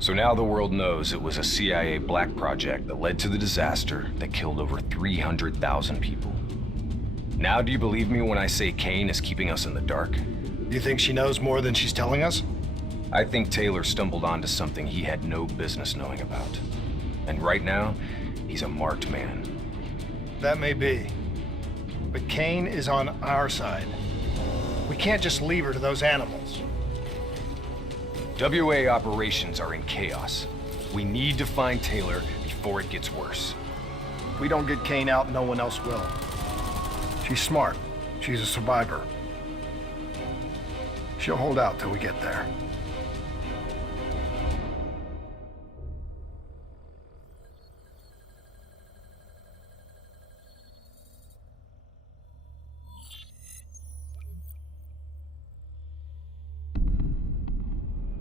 So now the world knows it was a CIA black project that led to the disaster that killed over 300,000 people. Now do you believe me when I say Kane is keeping us in the dark? Do you think she knows more than she's telling us? I think Taylor stumbled onto something he had no business knowing about. And right now, he's a marked man. That may be. But Kane is on our side. We can't just leave her to those animals. WA operations are in chaos. We need to find Taylor before it gets worse. If we don't get Kane out, no one else will. She's smart. She's a survivor. She'll hold out till we get there.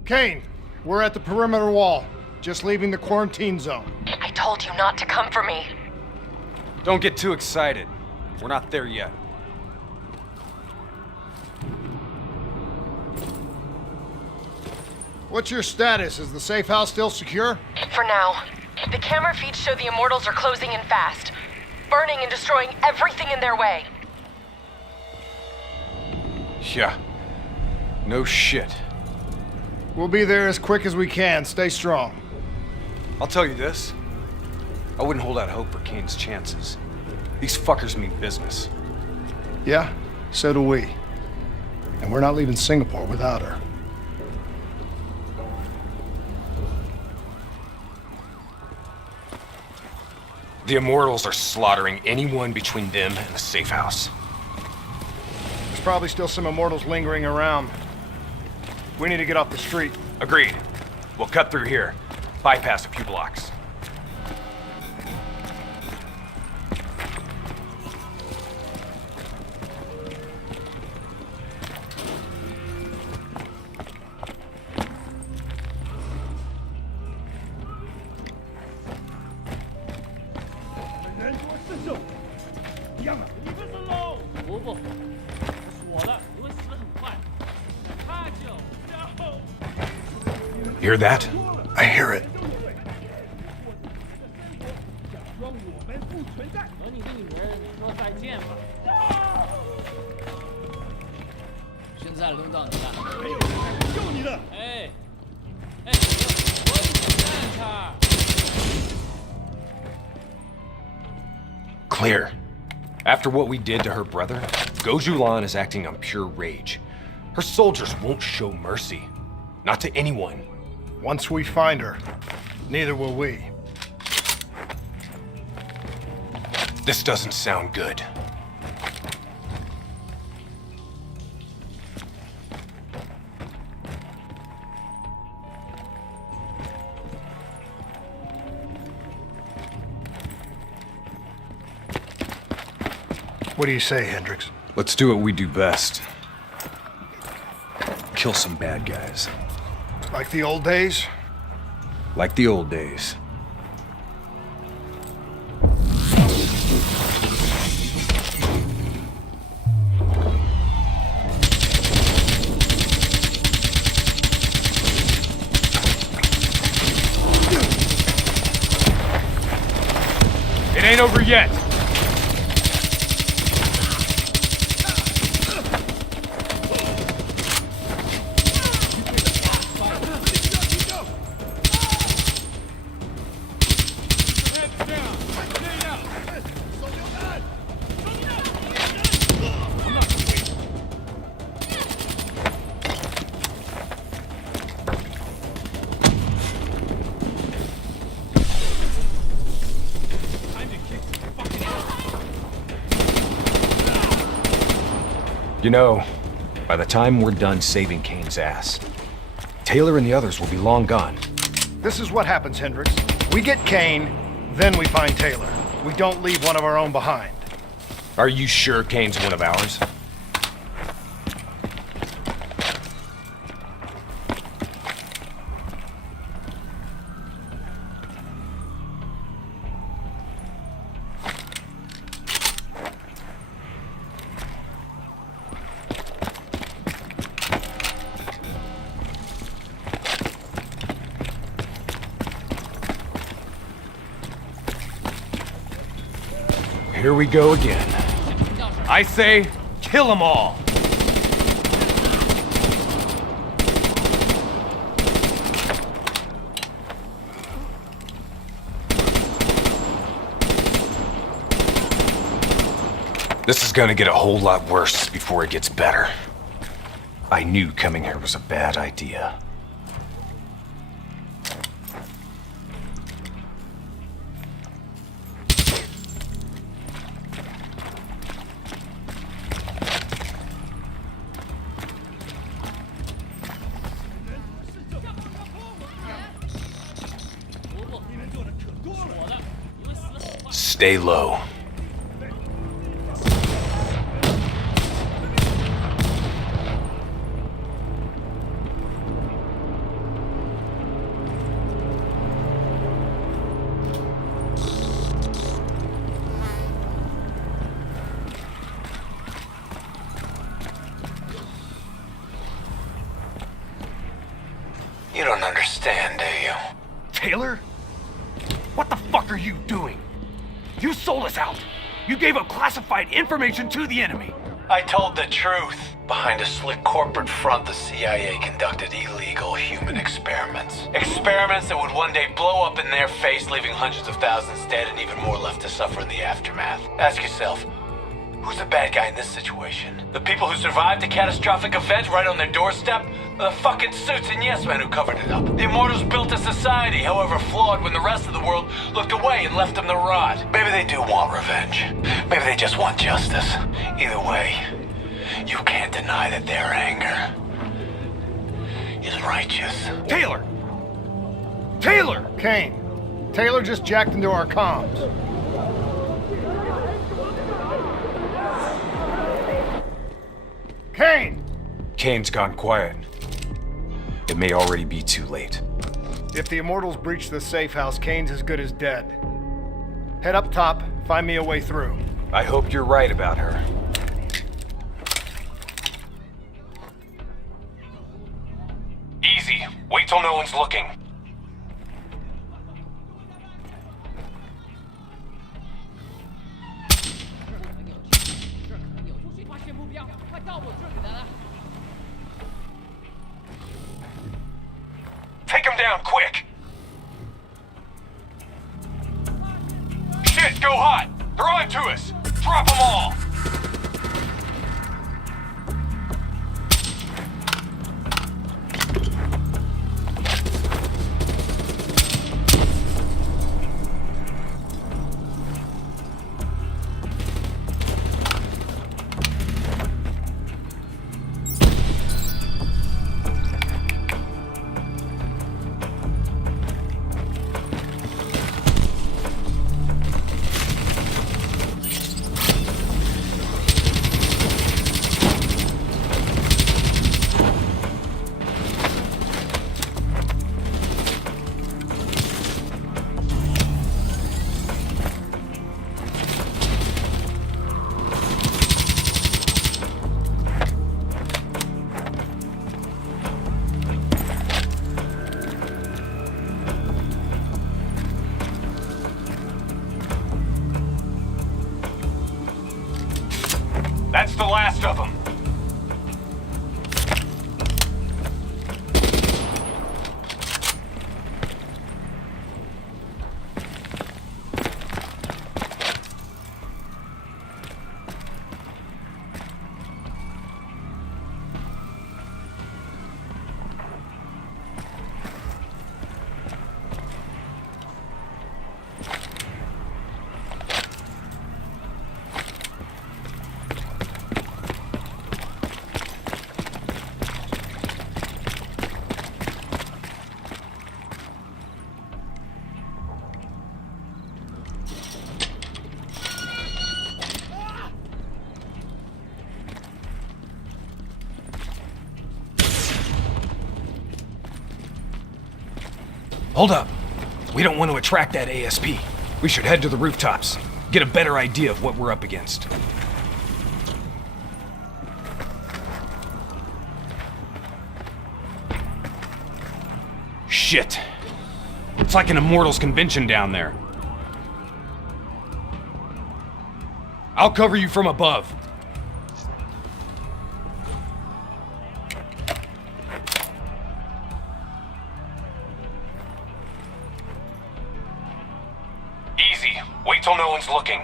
Kane, we're at the perimeter wall, just leaving the quarantine zone. I told you not to come for me. Don't get too excited. We're not there yet. What's your status? Is the safe house still secure? For now. The camera feeds show the Immortals are closing in fast, burning and destroying everything in their way. Yeah. No shit. We'll be there as quick as we can. Stay strong. I'll tell you this. I wouldn't hold out hope for Kane's chances. These fuckers mean business. Yeah, so do we. And we're not leaving Singapore without her. The Immortals are slaughtering anyone between them and the safe house. There's probably still some Immortals lingering around. We need to get off the street. Agreed. We'll cut through here, bypass a few blocks. Hear that? I hear it. Clear. After what we did to her brother, Gojulan is acting on pure rage. Her soldiers won't show mercy. Not to anyone. Once we find her, neither will we. This doesn't sound good. What do you say, Hendricks? Let's do what we do best. Kill some bad guys. Like the old days? Like the old days. It ain't over yet. You know, by the time we're done saving Kane's ass, Taylor and the others will be long gone. This is what happens, Hendricks. We get Kane, then we find Taylor. We don't leave one of our own behind. Are you sure Kane's one of ours? Here we go again. I say, kill them all! This is gonna get a whole lot worse before it gets better. I knew coming here was a bad idea. Stay low. You don't understand, do you? Taylor? What the fuck are you doing? You sold us out. You gave up classified information to the enemy. I told the truth. Behind a slick corporate front, the CIA conducted illegal human experiments. Experiments that would one day blow up in their face, leaving hundreds of thousands dead and even more left to suffer in the aftermath. Ask yourself, who's the bad guy in this situation? The people who survived a catastrophic event right on their doorstep? Or the fucking suits and yes men who covered it up? The Immortals built a society, however flawed, when the rest of the world looked away and left them to rot. Maybe they do want revenge. Maybe they just want justice. Either way, you can't deny that their anger is righteous. Taylor! Taylor! Kane, Taylor just jacked into our comms. Kane! Kane's gone quiet. It may already be too late. If the Immortals breach the safe house, Kane's as good as dead. Head up top, find me a way through. I hope you're right about her. Easy. Wait till no one's looking. Take him down, quick! Shit, go hot! They're on to us! Drop them all! That's the last of them. Hold up. We don't want to attract that ASP. We should head to the rooftops, get a better idea of what we're up against. Shit. It's like an Immortals convention down there. I'll cover you from above. Easy. Wait till no one's looking.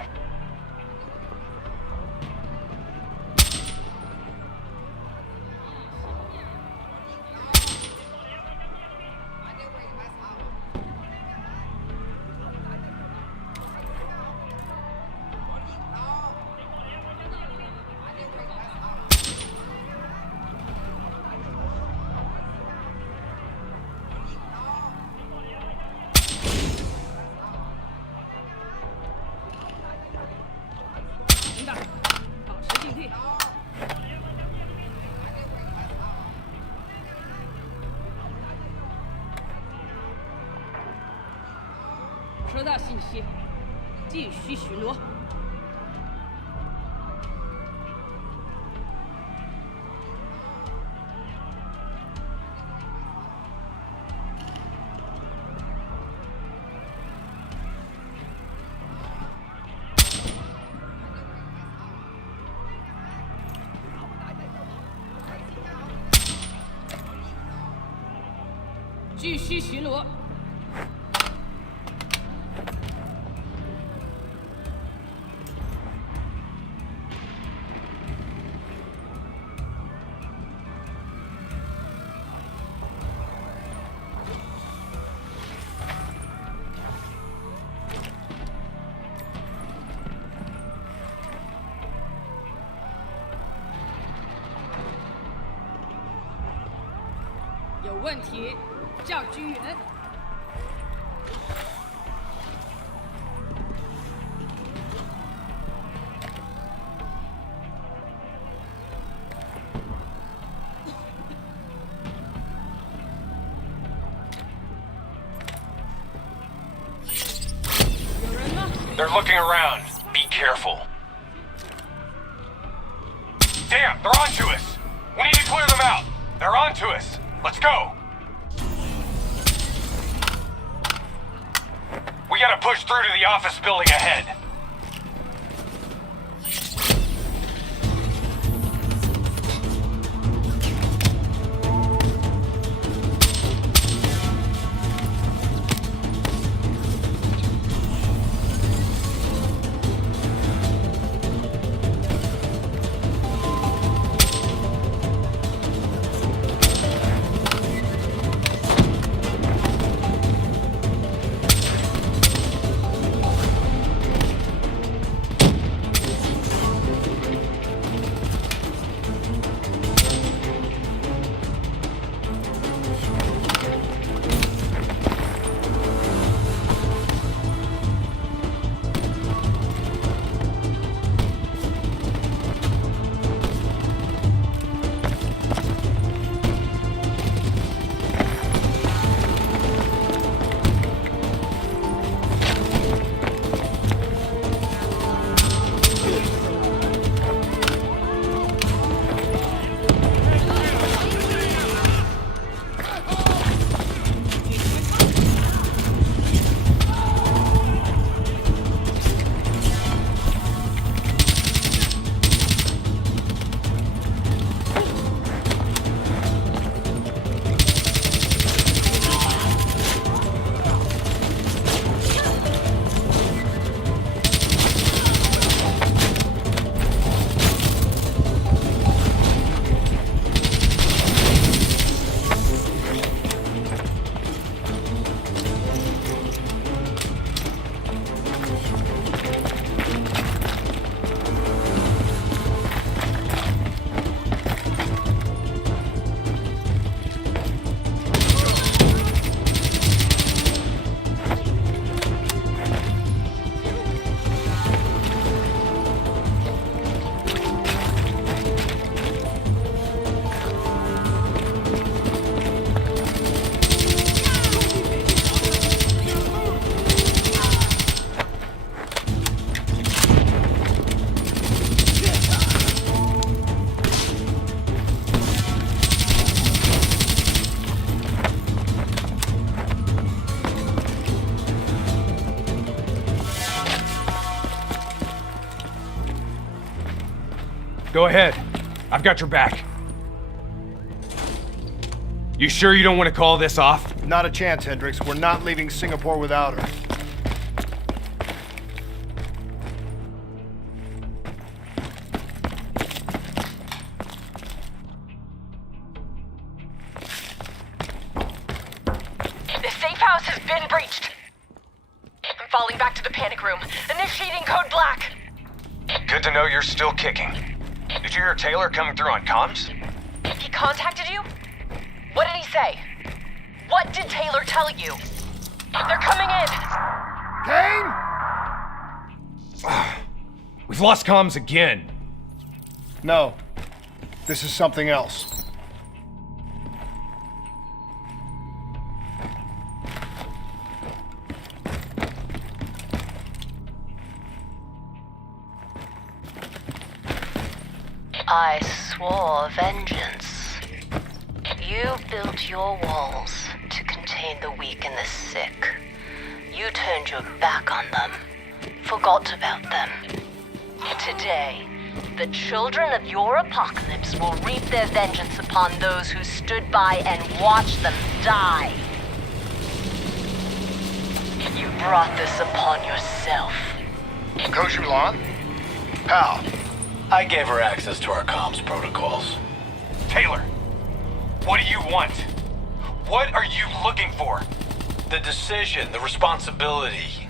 收到信息，继续巡逻。继续巡逻。有问题，叫军援。有人吗？ They're looking around. Be careful. Damn, they're onto us. We need to clear them out. They're onto us. Let's go. We gotta push through to the office building ahead. Go ahead. I've got your back. You sure you don't want to call this off? Not a chance, Hendricks. We're not leaving Singapore without her. The safe house has been breached. I'm falling back to the panic room. Initiating code black. Good to know you're still kicking. Did you hear Taylor coming through on comms? He contacted you? What did he say? What did Taylor tell you? They're coming in! Kane? We've lost comms again. No. This is something else. I swore vengeance. You built your walls to contain the weak and the sick. You turned your back on them, forgot about them. Today, the children of your apocalypse will reap their vengeance upon those who stood by and watched them die. You brought this upon yourself. Kojulan? Pal. I gave her access to our comms protocols. Taylor, what do you want? What are you looking for? The decision, the responsibility,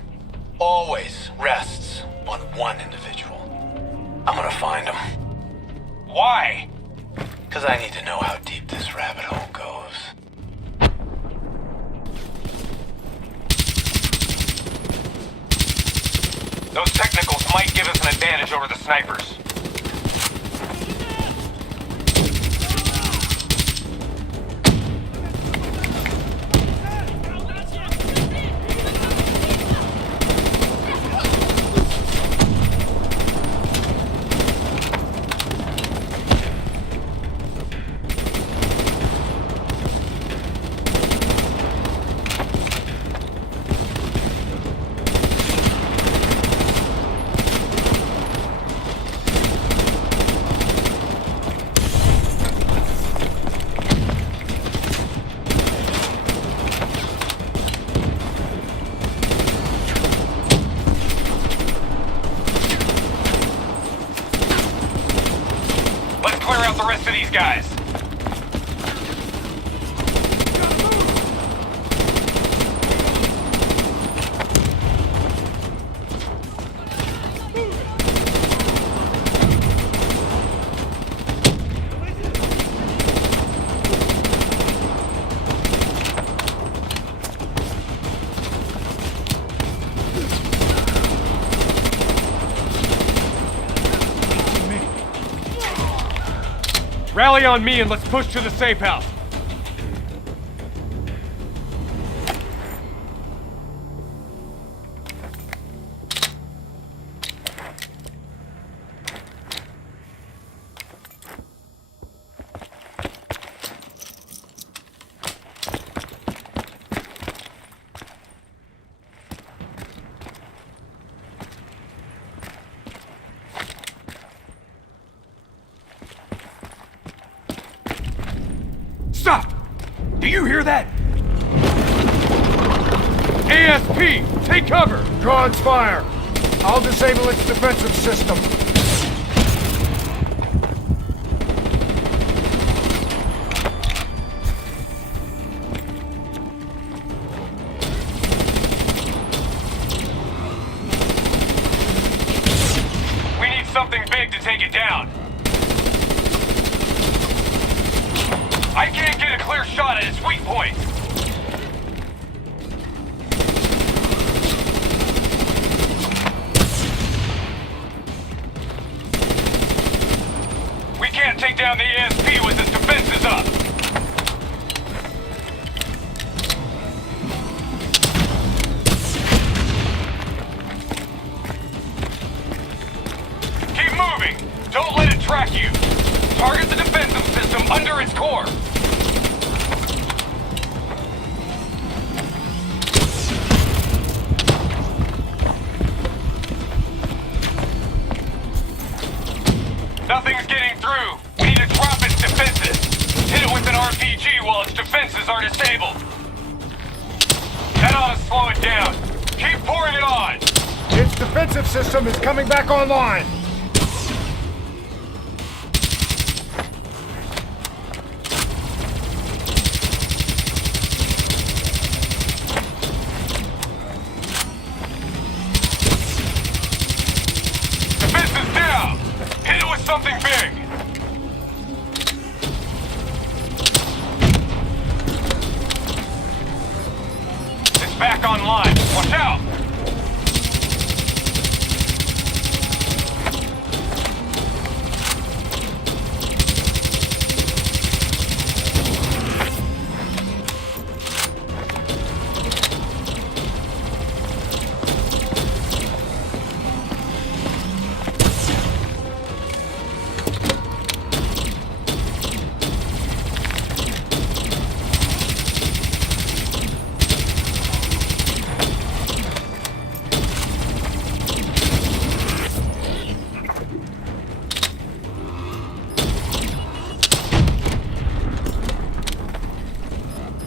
always rests on one individual. I'm gonna find him. Why? Because I need to know how deep this rabbit hole goes. Those technicals might give us an advantage over the snipers. The rest of these guys. Rally on me and let's push to the safe house. Stop! Do you hear that? ASP, take cover! God's fire! I'll disable its defensive system. We need something big to take it down. I can't get a clear shot at its weak points. We can't take down the ASP with its defenses up. Keep moving. Don't let it track you. Target the defensive system under its core. Nothing's getting defenses are disabled. That ought to slow it down. Keep pouring it on. Its defensive system is coming back online. Defense is down. Hit it with something big. It's back online. Watch out.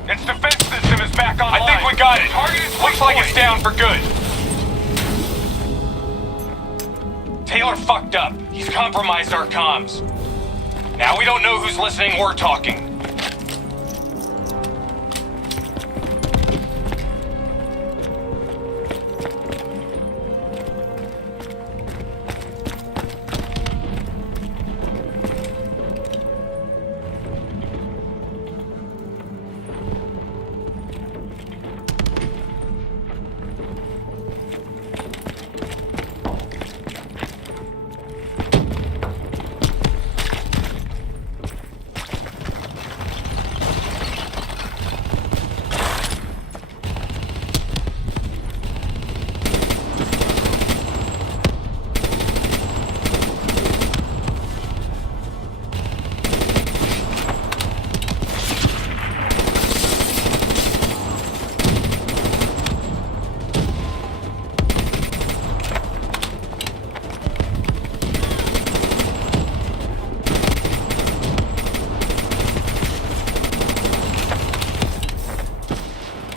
Its defense system is back online. I think we got it. Target is looks like it's down for good. Taylor fucked up. He's compromised our comms. Now we don't know who's listening or talking.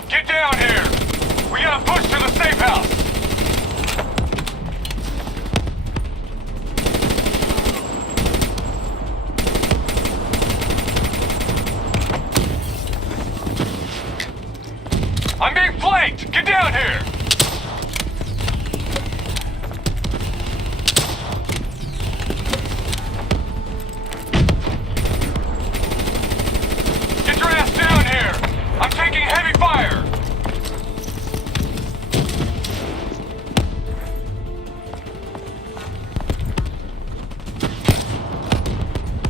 Get down here! We gotta push to the safe house! I'm being flanked! Get down here! Get your ass down here! I'm taking heavy fire!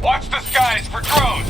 Watch the skies for drones!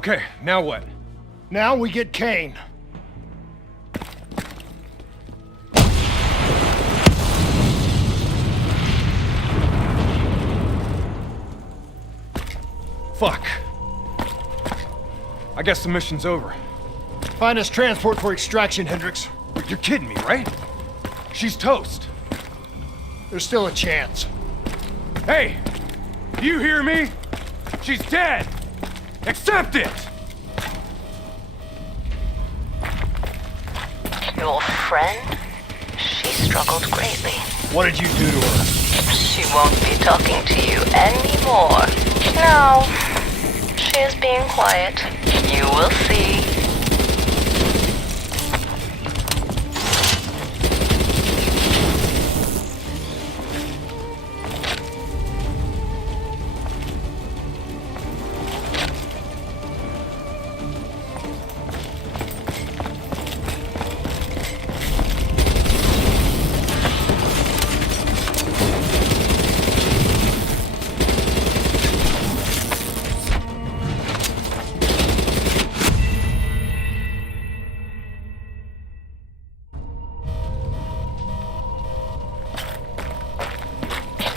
Okay, now what? Now we get Kane. Fuck. I guess the mission's over. Find us transport for extraction, Hendricks. You're kidding me, right? She's toast. There's still a chance. Hey! Do you hear me? She's dead! Accept it! Your friend? She struggled greatly. What did you do to her? She won't be talking to you anymore. No. She is being quiet. You will see.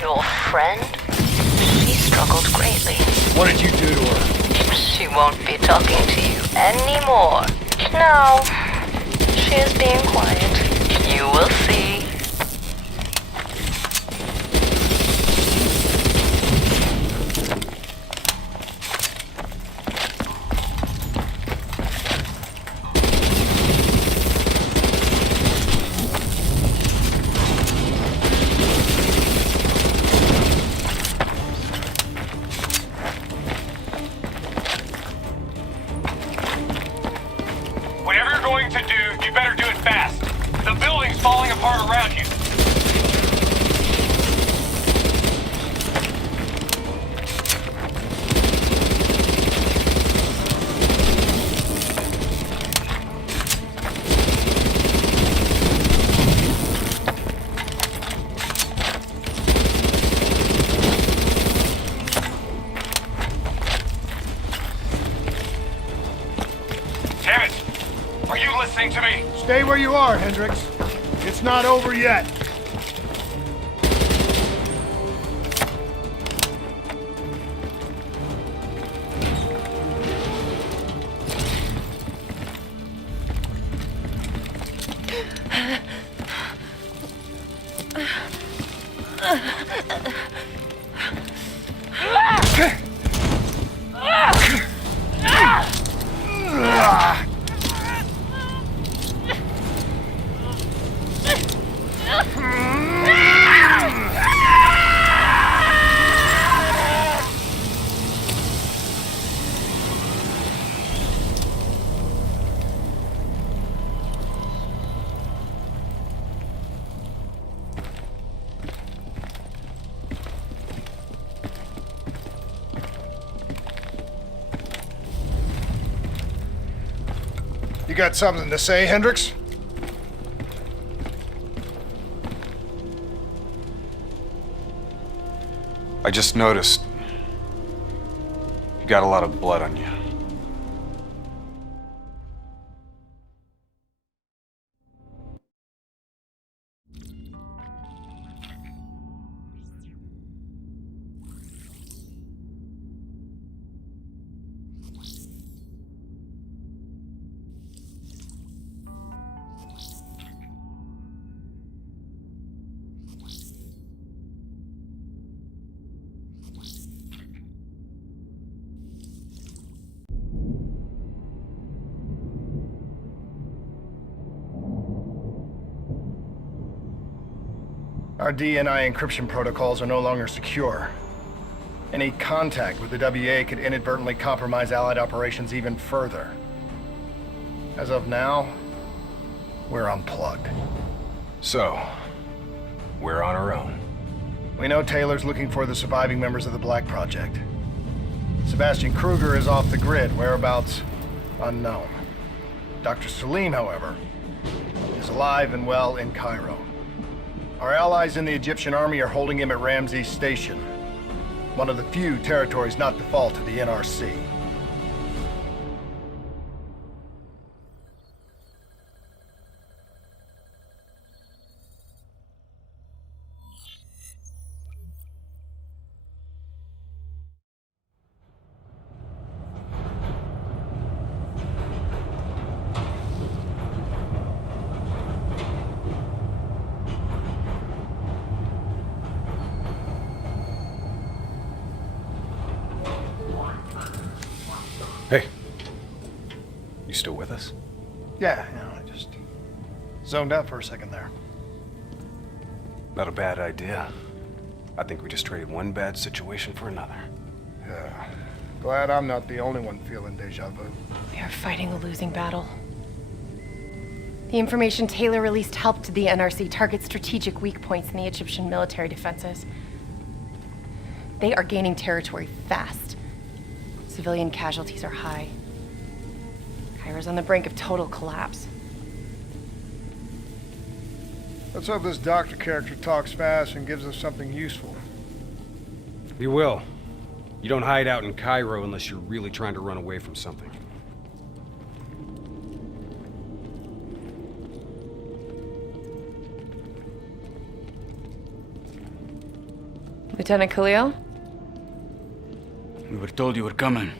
Your friend? She struggled greatly. What did you do to her? She won't be talking to you anymore. No. She is being quiet. You will see. Whatever you're going to do, you better do it fast. The building's falling apart around you. Damn it! Are you listening to me? Stay where you are, Hendricks. It's not over yet. You got something to say, Hendricks? I just noticed you got a lot of blood on you. Our DNI encryption protocols are no longer secure. Any contact with the WA could inadvertently compromise Allied operations even further. As of now, we're unplugged. So, we're on our own. We know Taylor's looking for the surviving members of the Black Project. Sebastian Kruger is off the grid, whereabouts unknown. Dr. Salim, however, is alive and well in Cairo. Our allies in the Egyptian army are holding him at Ramses Station, one of the few territories not to fall to the NRC. You still with us? Yeah, I just zoned out for a second there. Not a bad idea. I think we just traded one bad situation for another. Yeah. Glad I'm not the only one feeling deja vu. We are fighting a losing battle. The information Taylor released helped the NRC target strategic weak points in the Egyptian military defenses. They are gaining territory fast. Civilian casualties are high. Cairo's on the brink of total collapse. Let's hope this doctor character talks fast and gives us something useful. We will. You don't hide out in Cairo unless you're really trying to run away from something. Lieutenant Khalil? We were told you were coming.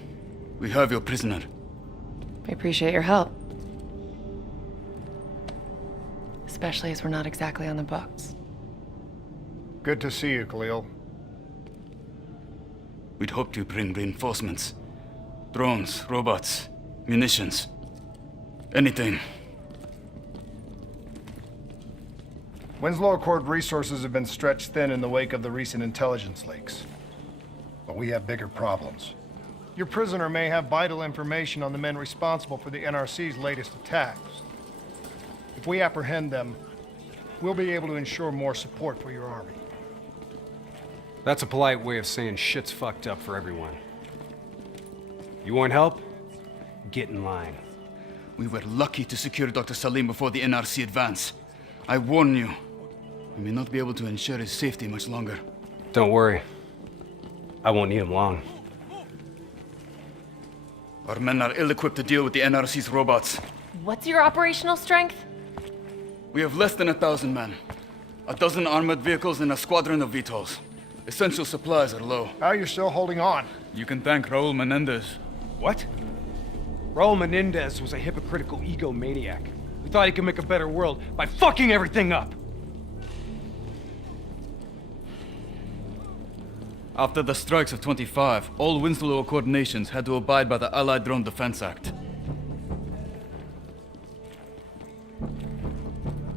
We have your prisoner. I appreciate your help. Especially as we're not exactly on the books. Good to see you, Khalil. We'd hoped to bring reinforcements. Drones, robots, munitions. Anything. Winslow Accord resources have been stretched thin in the wake of the recent intelligence leaks. But we have bigger problems. Your prisoner may have vital information on the men responsible for the NRC's latest attacks. If we apprehend them, we'll be able to ensure more support for your army. That's a polite way of saying shit's fucked up for everyone. You want help? Get in line. We were lucky to secure Dr. Salim before the NRC advance. I warn you, we may not be able to ensure his safety much longer. Don't worry. I won't need him long. Our men are ill-equipped to deal with the NRC's robots. What's your operational strength? We have less than 1,000 men. 12 armored vehicles and a squadron of VTOLs. Essential supplies are low. How you're still holding on? You can thank Raul Menendez. What? Raul Menendez was a hypocritical egomaniac. We thought he could make a better world by fucking everything up. After the strikes of 25, all Winslow Accord nations had to abide by the Allied Drone Defense Act.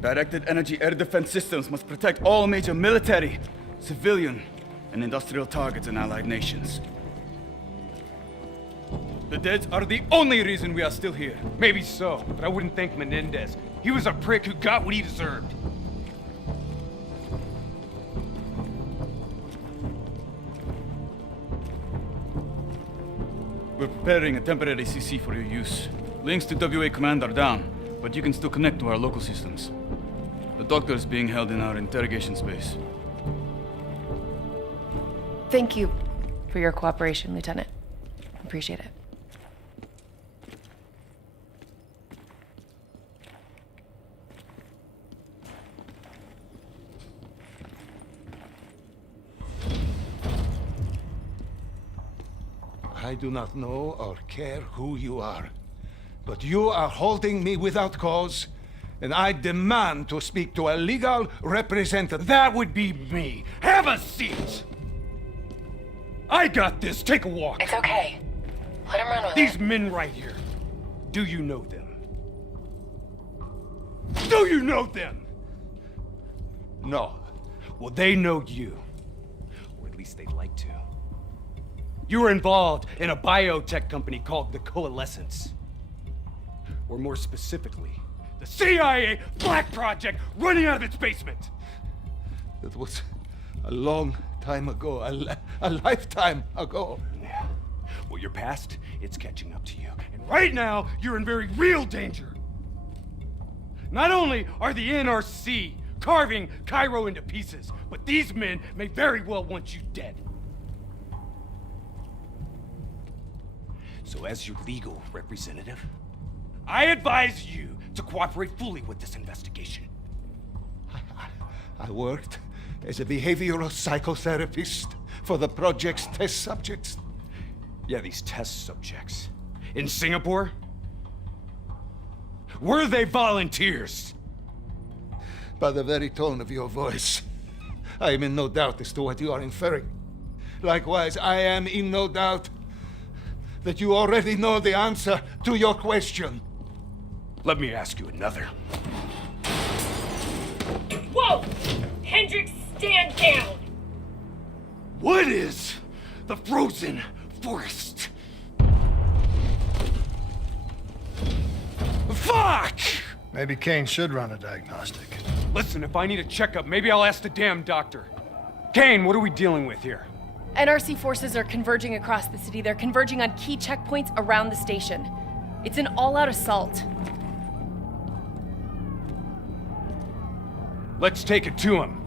Directed energy air defense systems must protect all major military, civilian, and industrial targets in Allied nations. The dead are the only reason we are still here. Maybe so, but I wouldn't thank Menendez. He was a prick who got what he deserved. We're preparing a temporary CC for your use. Links to WA Command are down, but you can still connect to our local systems. The doctor is being held in our interrogation space. Thank you for your cooperation, Lieutenant. Appreciate it. I do not know or care who you are, but you are holding me without cause, and I demand to speak to a legal representative. That would be me. Have a seat! I got this. Take a walk. It's okay. Let him run with These it. men right here. Do you know them? Do you know them? No. Well, they know you. Or at least they'd like to. You were involved in a biotech company called the Coalescence. Or more specifically, the CIA Black Project running out of its basement. It was a long time ago, a lifetime ago. Yeah. Well, your past, it's catching up to you. And right now, you're in very real danger. Not only are the NRC carving Cairo into pieces, but these men may very well want you dead. So as your legal representative, I advise you to cooperate fully with this investigation. I worked as a behavioral psychotherapist for the project's test subjects. Yeah, these test subjects. In Singapore? Were they volunteers? By the very tone of your voice, I am in no doubt as to what you are inferring. Likewise, I am in no doubt that you already know the answer to your question. Let me ask you another. Whoa! Hendrix, stand down! What is the frozen forest? Fuck! Maybe Kane should run a diagnostic. Listen, if I need a checkup, maybe I'll ask the damn doctor. Kane, what are we dealing with here? NRC forces are converging across the city. They're converging on key checkpoints around the station. It's an all-out assault. Let's take it to him.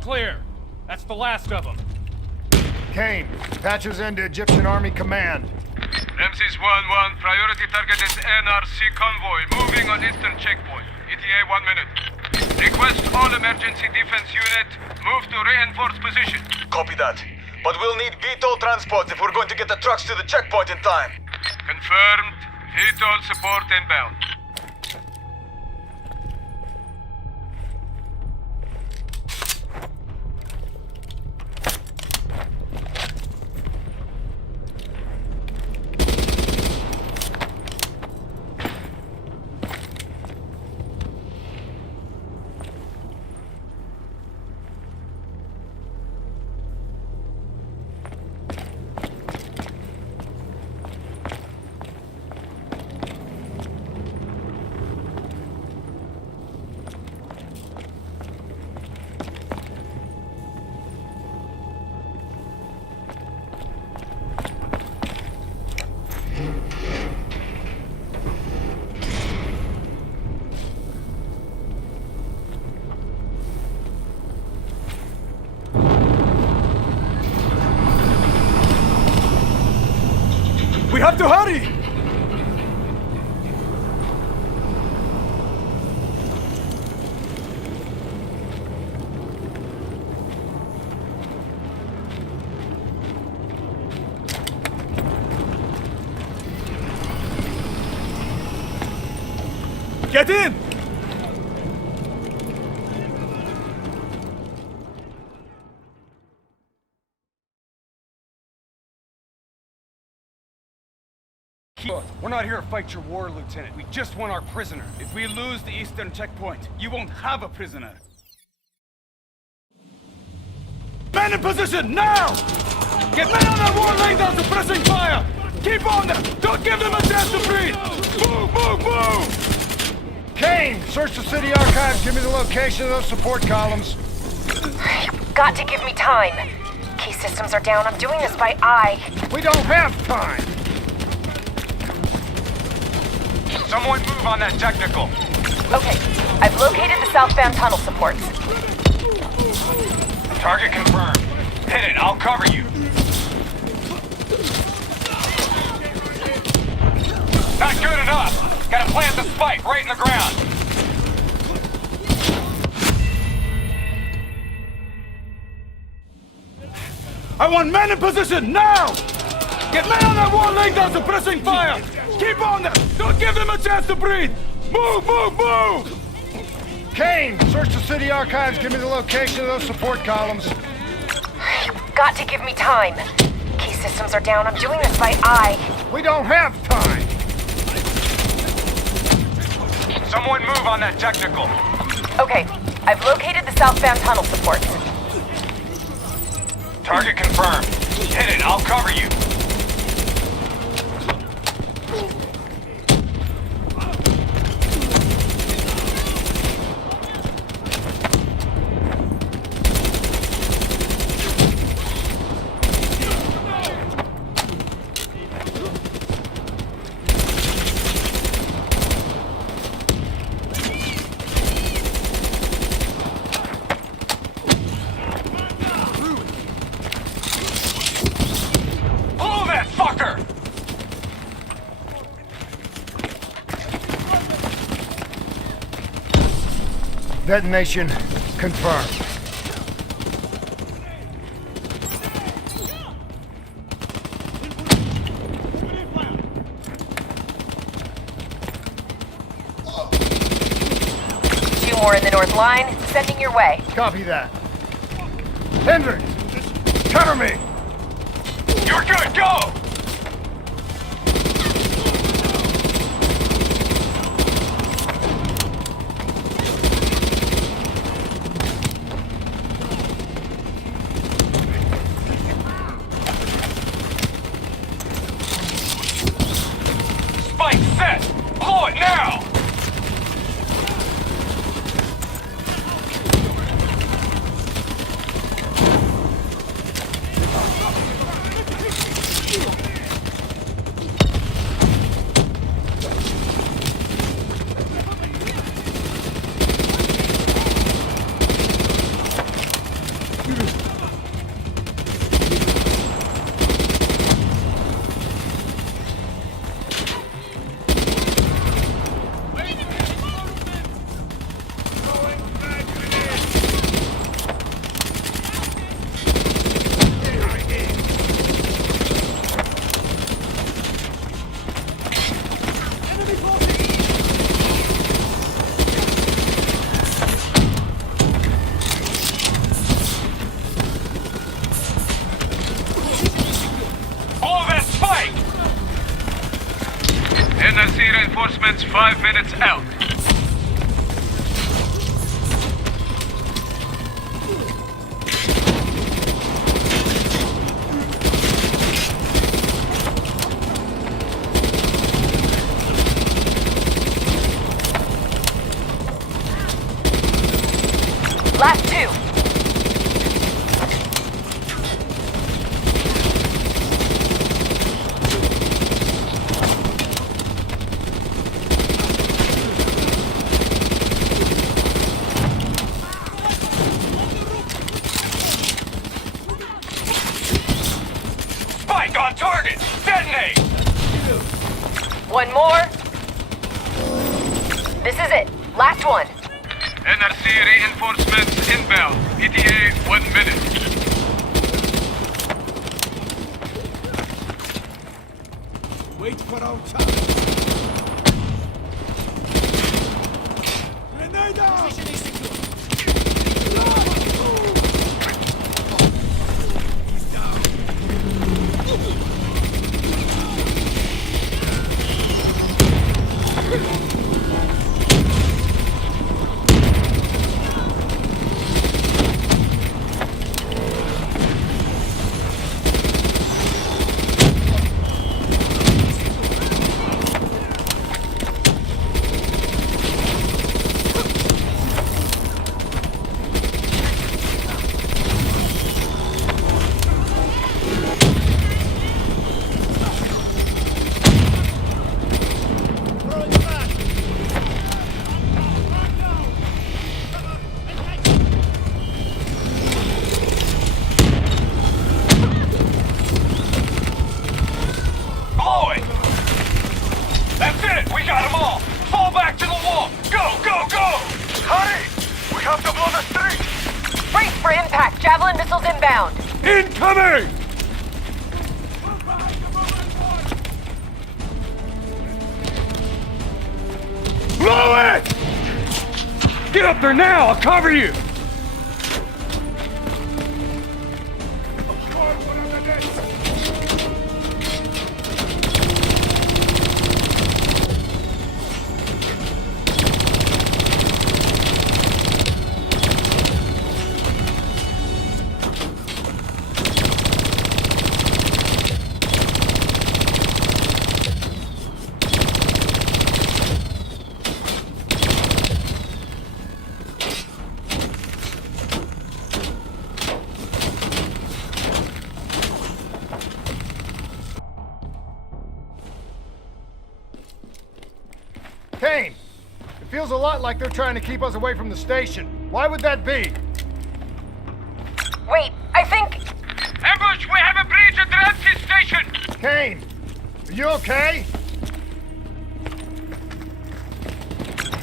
Clear. That's the last of them. Kane, patches into Egyptian Army Command. Ramses 1-1, priority target is NRC convoy, moving on eastern checkpoint. ETA 1 minute. Request all emergency defense unit, move to reinforced position. Copy that. But we'll need VTOL transport if we're going to get the trucks to the checkpoint in time. Confirmed. VTOL support inbound. We have to hurry! Get in! We're not here to fight your war, Lieutenant. We just want our prisoner. If we lose the eastern checkpoint, you won't have a prisoner. Men in position, now! Get men on that war laying down suppressing fire! Keep on them! Don't give them a chance to breathe! Move, move, move! Kane, search the city archives. Give me the location of those support columns. You've got to give me time. Key systems are down. I'm doing this by eye. We don't have time. Someone move on that technical. Okay, I've located the southbound tunnel supports. Target confirmed. Hit it, I'll cover you. Not good enough. Gotta plant the spike right in the ground. I want men in position, now! Get men on that wall laying down suppressing fire! Keep on them! Don't give them a chance to breathe! Move, move, move! Kane, search the city archives. Give me the location of those support columns. You've got to give me time. Key systems are down. I'm doing this by eye. We don't have time. Someone move on that technical. Okay, I've located the southbound tunnel supports. Target confirmed. Hit it, I'll cover you. Detonation confirmed. Two more in the north line, sending your way. Copy that. Hendricks, cover me! You're good, go! Spike set! Blow it now! NRC reinforcements 5 minutes out. Last two. Spike on target! Detonate! One more. This is it. Last one. NRC reinforcements inbound. ETA 1 minute. Wait for our time. Grenade out! He's down. Javelin missiles inbound. Incoming! Blow it! Get up there now! I'll cover you! Kane! It feels a lot like they're trying to keep us away from the station. Why would that be? Wait, I think... Ambush! We have a breach at the Ramsey station! Kane! Are you okay?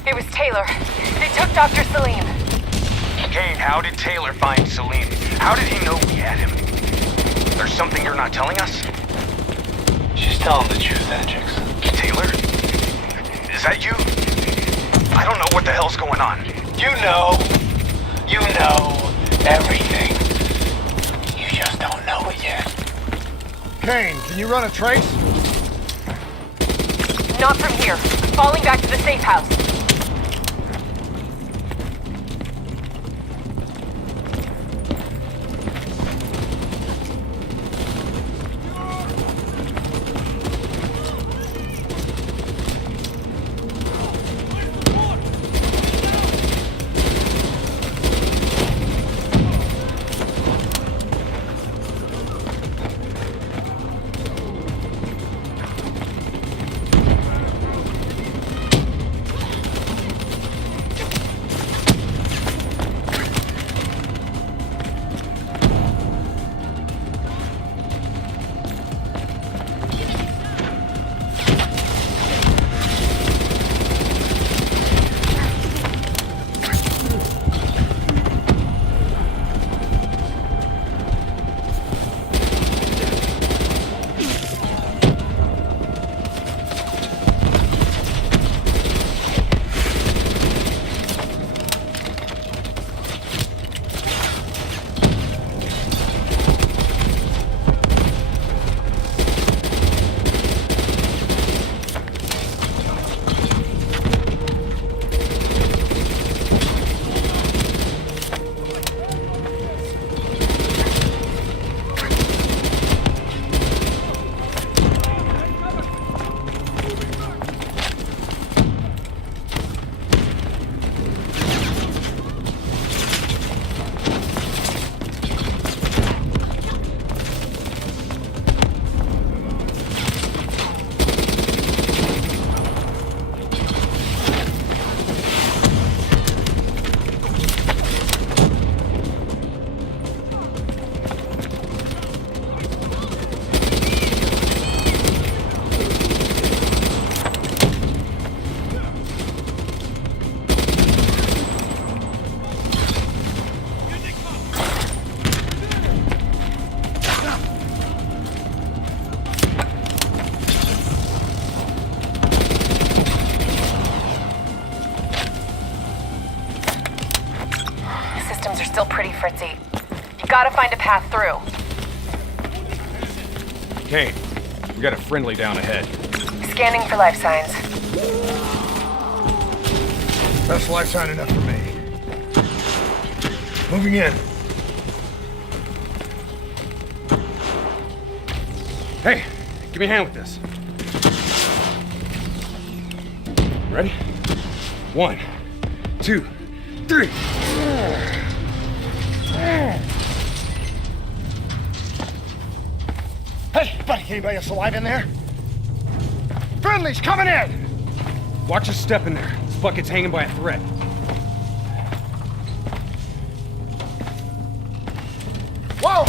It was Taylor. They took Dr. Salim. Kane, how did Taylor find Salim? How did he know we had him? There's something you're not telling us? She's telling the truth, Hendricks. Taylor? Is that you? I don't know what the hell's going on. You know everything. You just don't know it yet. Kane, can you run a trace? Not from here. Falling back to the safe house. Still pretty fritzy. You gotta find a path through. Kane, we got a friendly down ahead. Scanning for life signs. That's life sign enough for me. Moving in. Hey, give me a hand with this. Ready? 1, 2, 3. Hey, buddy, anybody else alive in there? Friendly's coming in! Watch your step in there. This bucket's hanging by a thread. Whoa!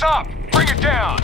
What's up? Bring it down!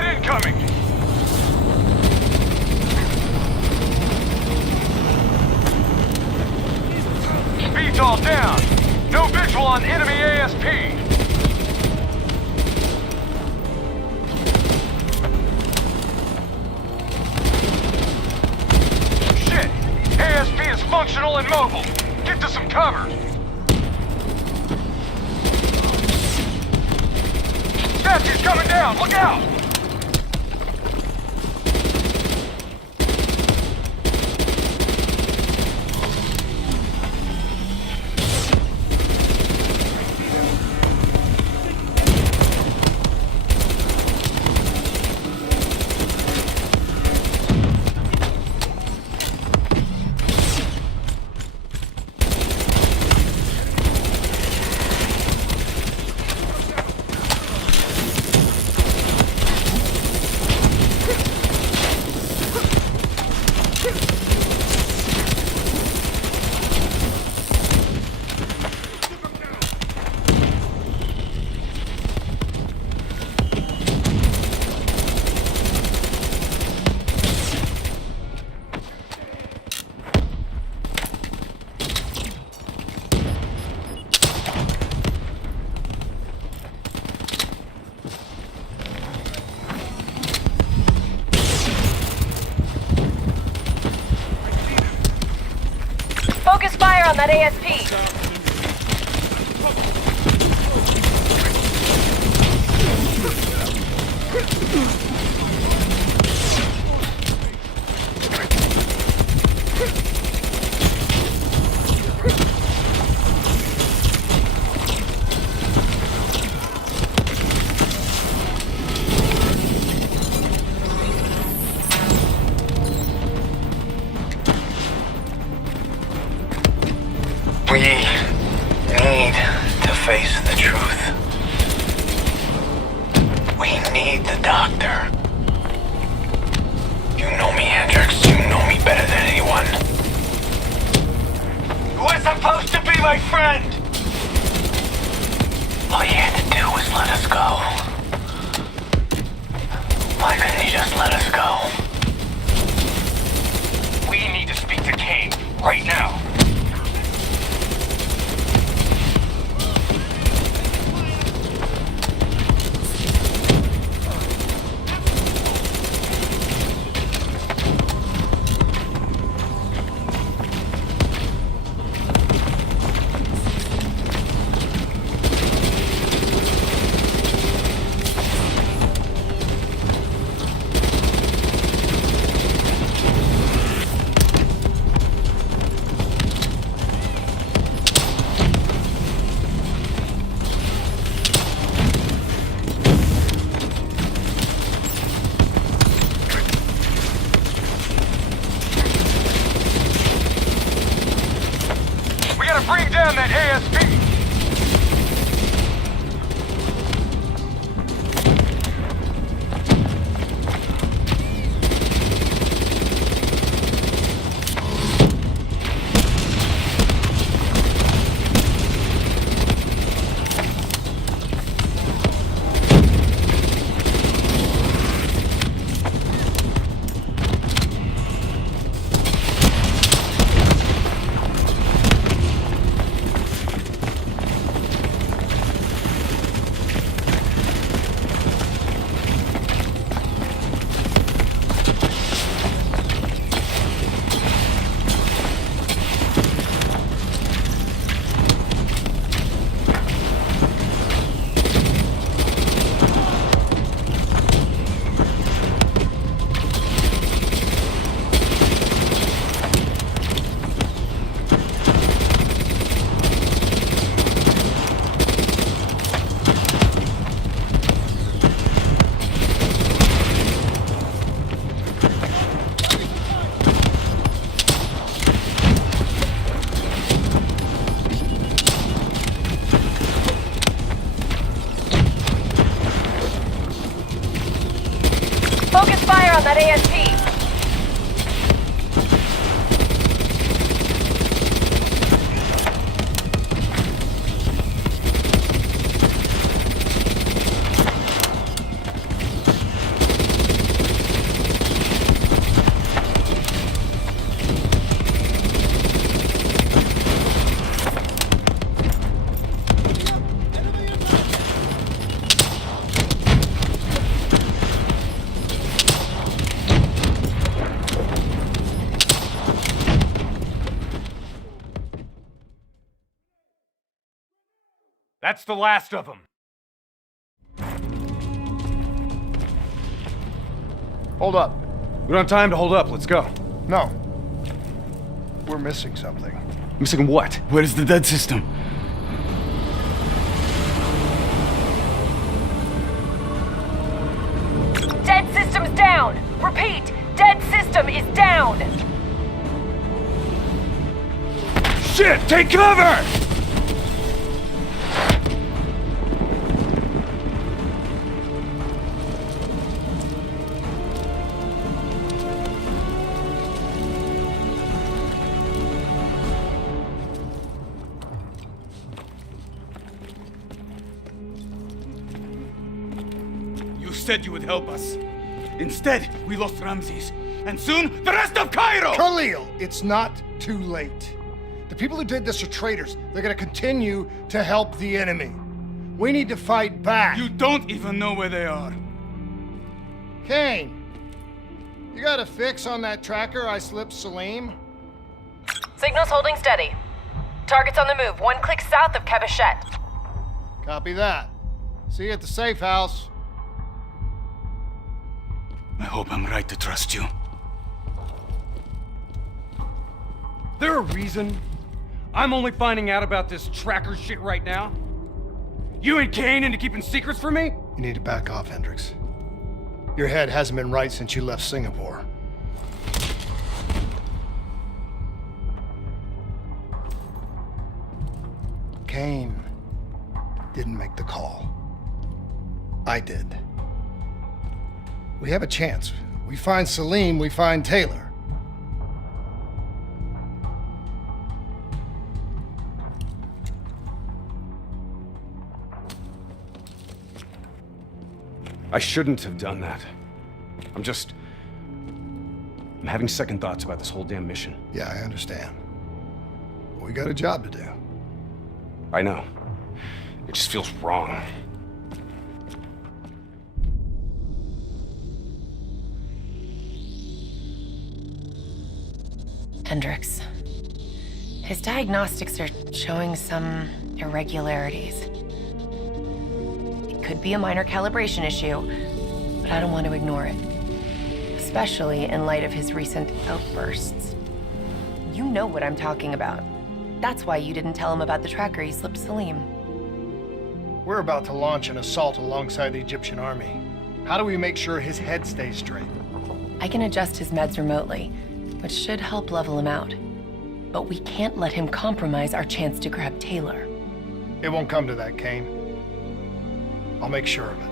Incoming! Speed's all down. No visual on enemy ASP. Shit! ASP is functional and mobile. Get to some cover. Statue's coming down. Look out! Focus fire on that ASP. We need to face the truth. We need the doctor. You know me, Hendricks. You know me better than anyone. You were supposed to be my friend! All you had to do was let us go. Why couldn't you just let us go? We need to speak to Kane, right now. down that ASP! That's the last of them. Hold up. We don't have time to hold up. Let's go. No. We're missing something. Missing what? Where's the dead system? Dead system's down! Repeat, dead system is down! Shit! Take cover! You said you would help us. Instead, we lost Ramses. And soon, the rest of Cairo! Khalil, it's not too late. The people who did this are traitors. They're gonna continue to help the enemy. We need to fight back. You don't even know where they are. Kane, you got a fix on that tracker I slipped Salim? Signal's holding steady. Target's on the move, 1 click south of Cabochet. Copy that. See you at the safe house. I hope I'm right to trust you. There a reason I'm only finding out about this tracker shit right now? You and Kane into keeping secrets from me? You need to back off, Hendricks. Your head hasn't been right since you left Singapore. Kane didn't make the call. I did. We have a chance. We find Salim, we find Taylor. I shouldn't have done that. I'm having second thoughts about this whole damn mission. Yeah, I understand. We got a job to do. I know. It just feels wrong. Hendricks. His diagnostics are showing some irregularities. It could be a minor calibration issue, but I don't want to ignore it. Especially in light of his recent outbursts. You know what I'm talking about. That's why you didn't tell him about the tracker he slipped Salim. We're about to launch an assault alongside the Egyptian army. How do we make sure his head stays straight? I can adjust his meds remotely, which should help level him out. But we can't let him compromise our chance to grab Taylor. It won't come to that, Kane. I'll make sure of it.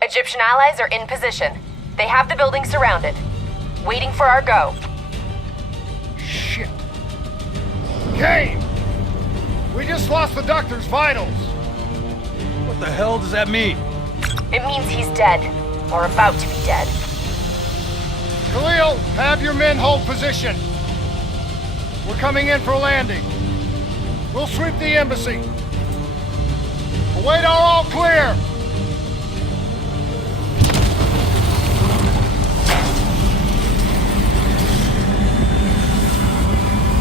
Egyptian allies are in position. They have the building surrounded. Waiting for our go. Shit. Kane! We just lost the doctor's vitals. What the hell does that mean? It means he's dead. Or about to be dead. Khalil, have your men hold position. We're coming in for landing. We'll sweep the embassy. Await our all clear.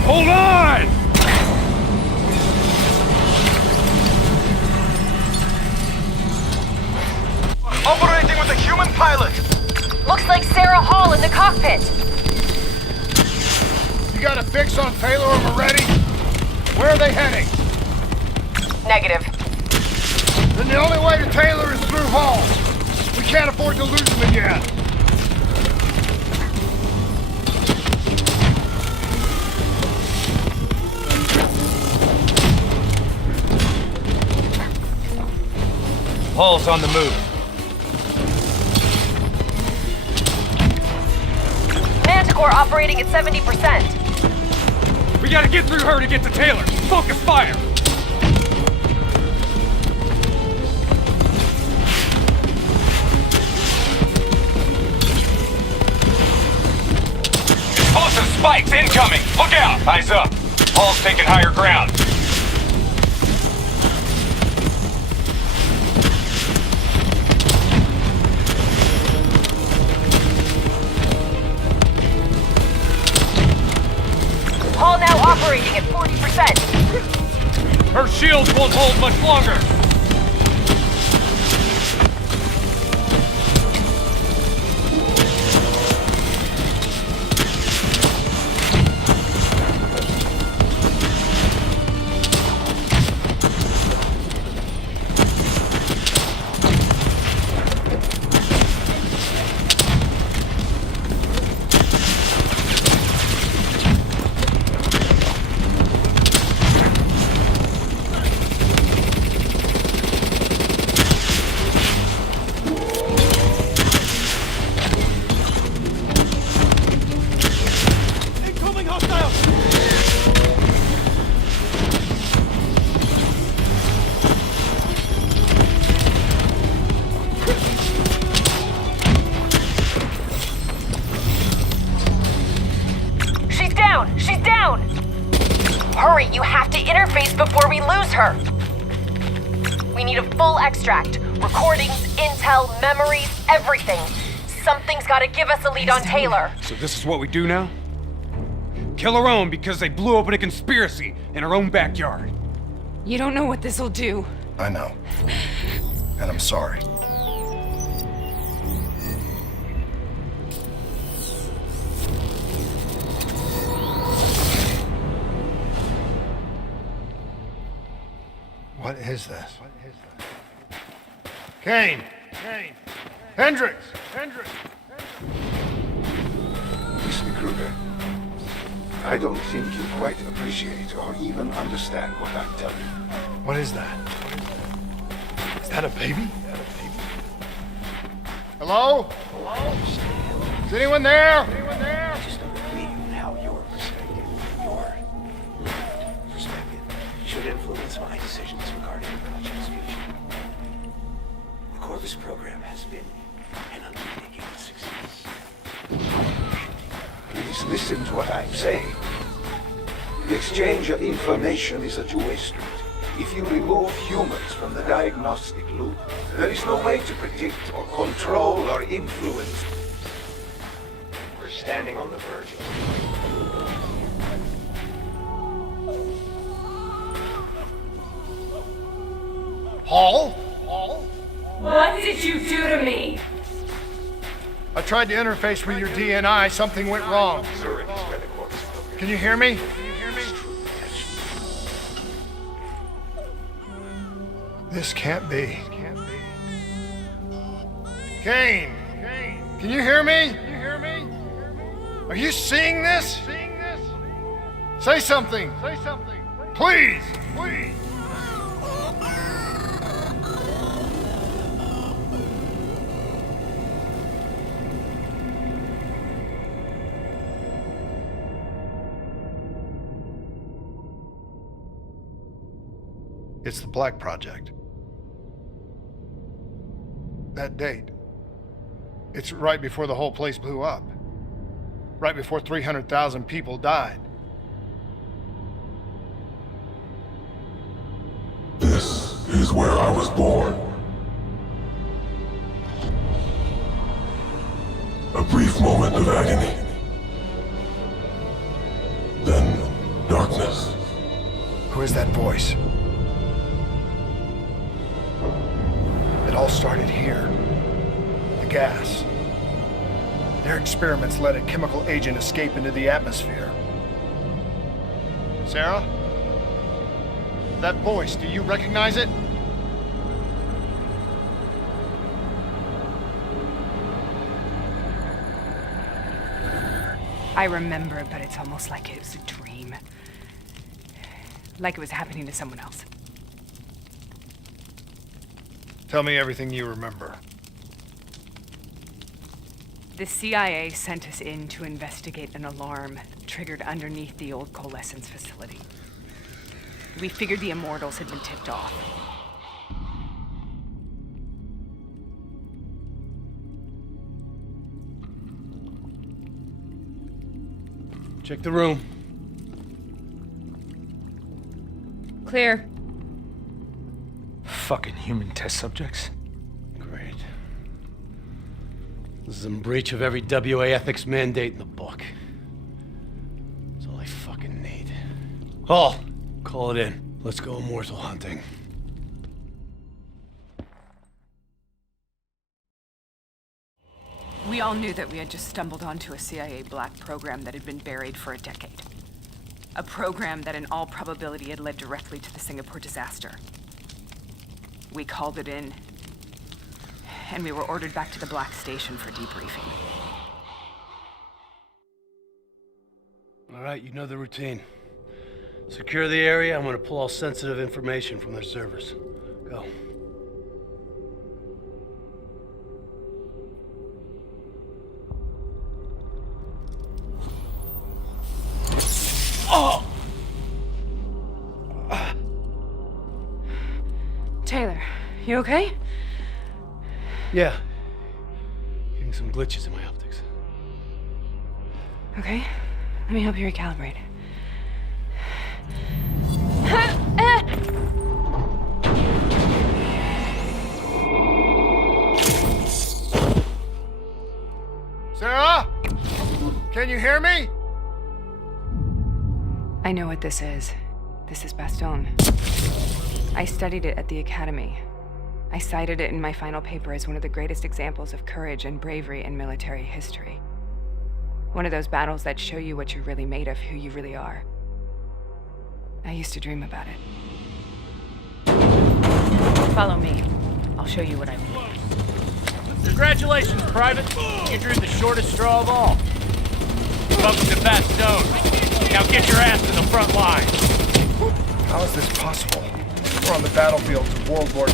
Hold on! Operating with a human pilot! Looks like Sarah Hall in the cockpit. You got a fix on Taylor or Moretti? Where are they heading? Negative. Then the only way to Taylor is through Hall. We can't afford to lose them again. Paul's on the move. Manticore operating at 70%. We gotta get through her to get to Taylor. Focus fire! Explosive spikes incoming! Look out! Eyes up! Paul's taking higher ground. Paul now operating at 40%. Her shields won't hold much longer! She's down! Hurry, you have to interface before we lose her! We need a full extract. Recordings, intel, memories, everything. Something's gotta give us a lead on Taylor. So this is what we do now? Kill her own because they blew open a conspiracy in her own backyard. You don't know what this'll do. I know. And I'm sorry. What is this? Kane! Hendricks! Mr. Kruger, I don't think you quite appreciate or even understand what I'm telling you. What is that? Is that a baby? Hello? Is anyone there? Just understand how your perspective should influence my decisions regarding the project's future. The Corvus program has been an unmitigated success. Please listen to what I'm saying. The exchange of information is a two-way street. If you remove humans from the diagnostic loop, there is no way to predict or control or influence. We're standing on the verge of... Paul? What did you do to me? I tried to interface with your DNI. Something went wrong. Can you hear me? This can't be. Kane! Can you hear me? Are you seeing this? Say something! Please! It's the Black Project. That date. It's right before the whole place blew up. Right before 300,000 people died. This is where I was born. A brief moment of agony. Then darkness. Who is that voice? It all started here. The gas. Their experiments let a chemical agent escape into the atmosphere. Sarah? That voice, do you recognize it? I remember, but it's almost like it was a dream. Like it was happening to someone else. Tell me everything you remember. The CIA sent us in to investigate an alarm triggered underneath the old coalescence facility. We figured the Immortals had been tipped off. Check the room. Clear. Fucking human test subjects. Great. This is in breach of every WA ethics mandate in the book. That's all I fucking need. Hall, call it in. Let's go immortal hunting. We all knew that we had just stumbled onto a CIA black program that had been buried for a decade. A program that in all probability had led directly to the Singapore disaster. We called it in, and we were ordered back to the Black Station for debriefing. All right, you know the routine. Secure the area. I'm gonna pull all sensitive information from their servers. Go. Oh! Taylor, you okay? Yeah. Getting some glitches in my optics. Okay, let me help you recalibrate. Sarah? Can you hear me? I know what this is. This is Bastogne. I studied it at the Academy. I cited it in my final paper as one of the greatest examples of courage and bravery in military history. One of those battles that show you what you're really made of, who you really are. I used to dream about it. Follow me. I'll show you what I mean. Congratulations, Private. You drew the shortest straw of all. Welcome to Bastogne. Now get your ass to the front line. How is this possible? We're on the battlefield of World War II.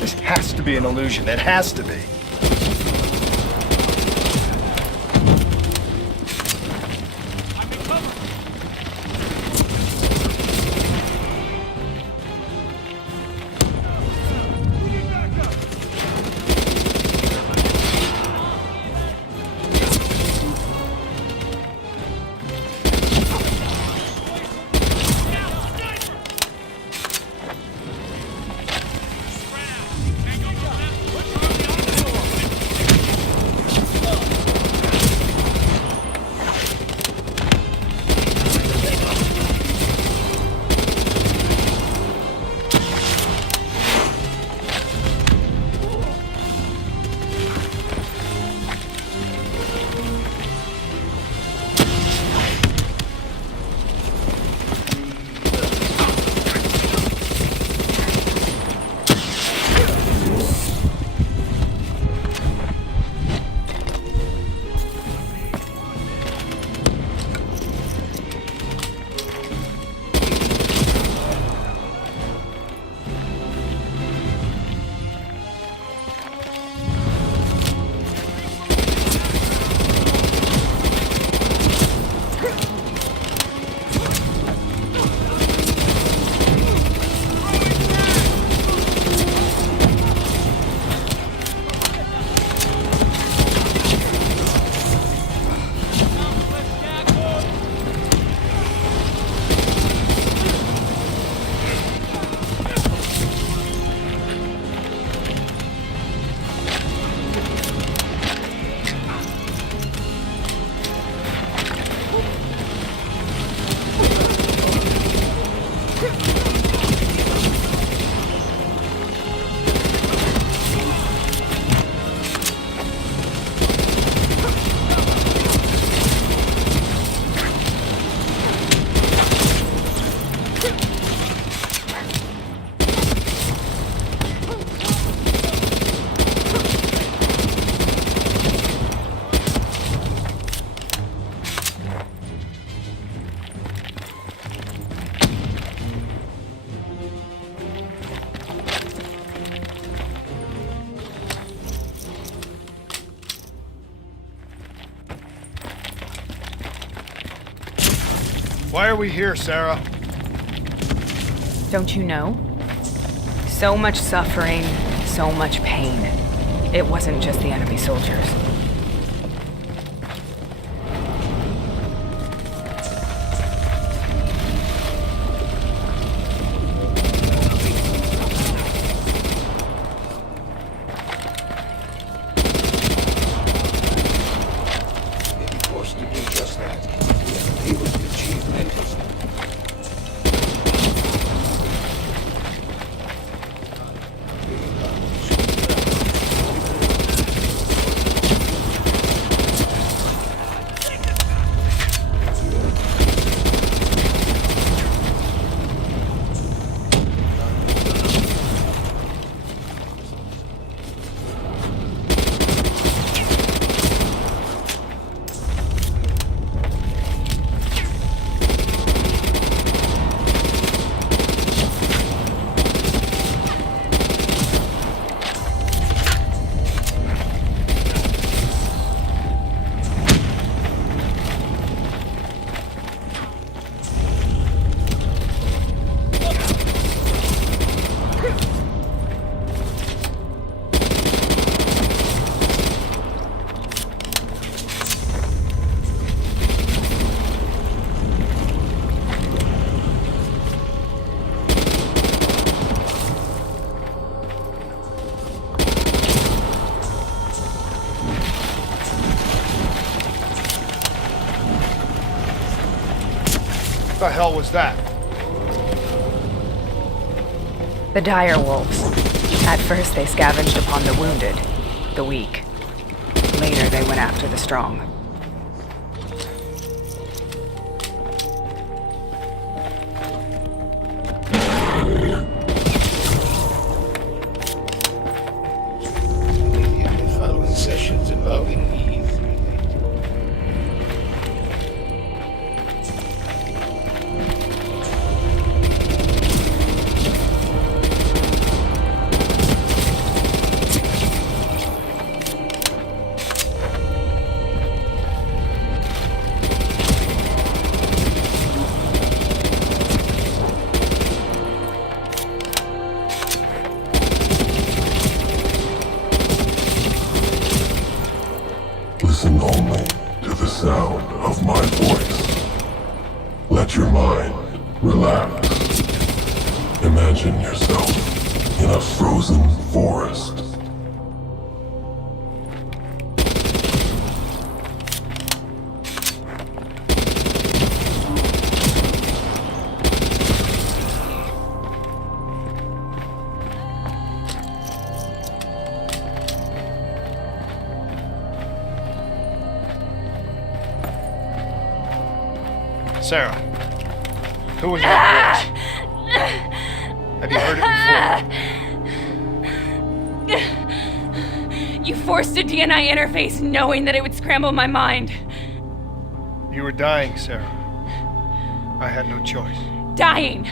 This has to be an illusion. It has to be. Why are we here, Sarah? Don't you know? So much suffering, so much pain. It wasn't just the enemy soldiers. What the hell was that? The dire wolves. At first they scavenged upon the wounded, the weak. Later they went after the strong. Immediately following sessions involving E3. Listen only to the sound of my voice. Let your mind relax. Imagine yourself in a frozen forest. Sarah, who was that voice? Have you heard it before? You forced a DNI interface knowing that it would scramble my mind. You were dying, Sarah. I had no choice. Dying!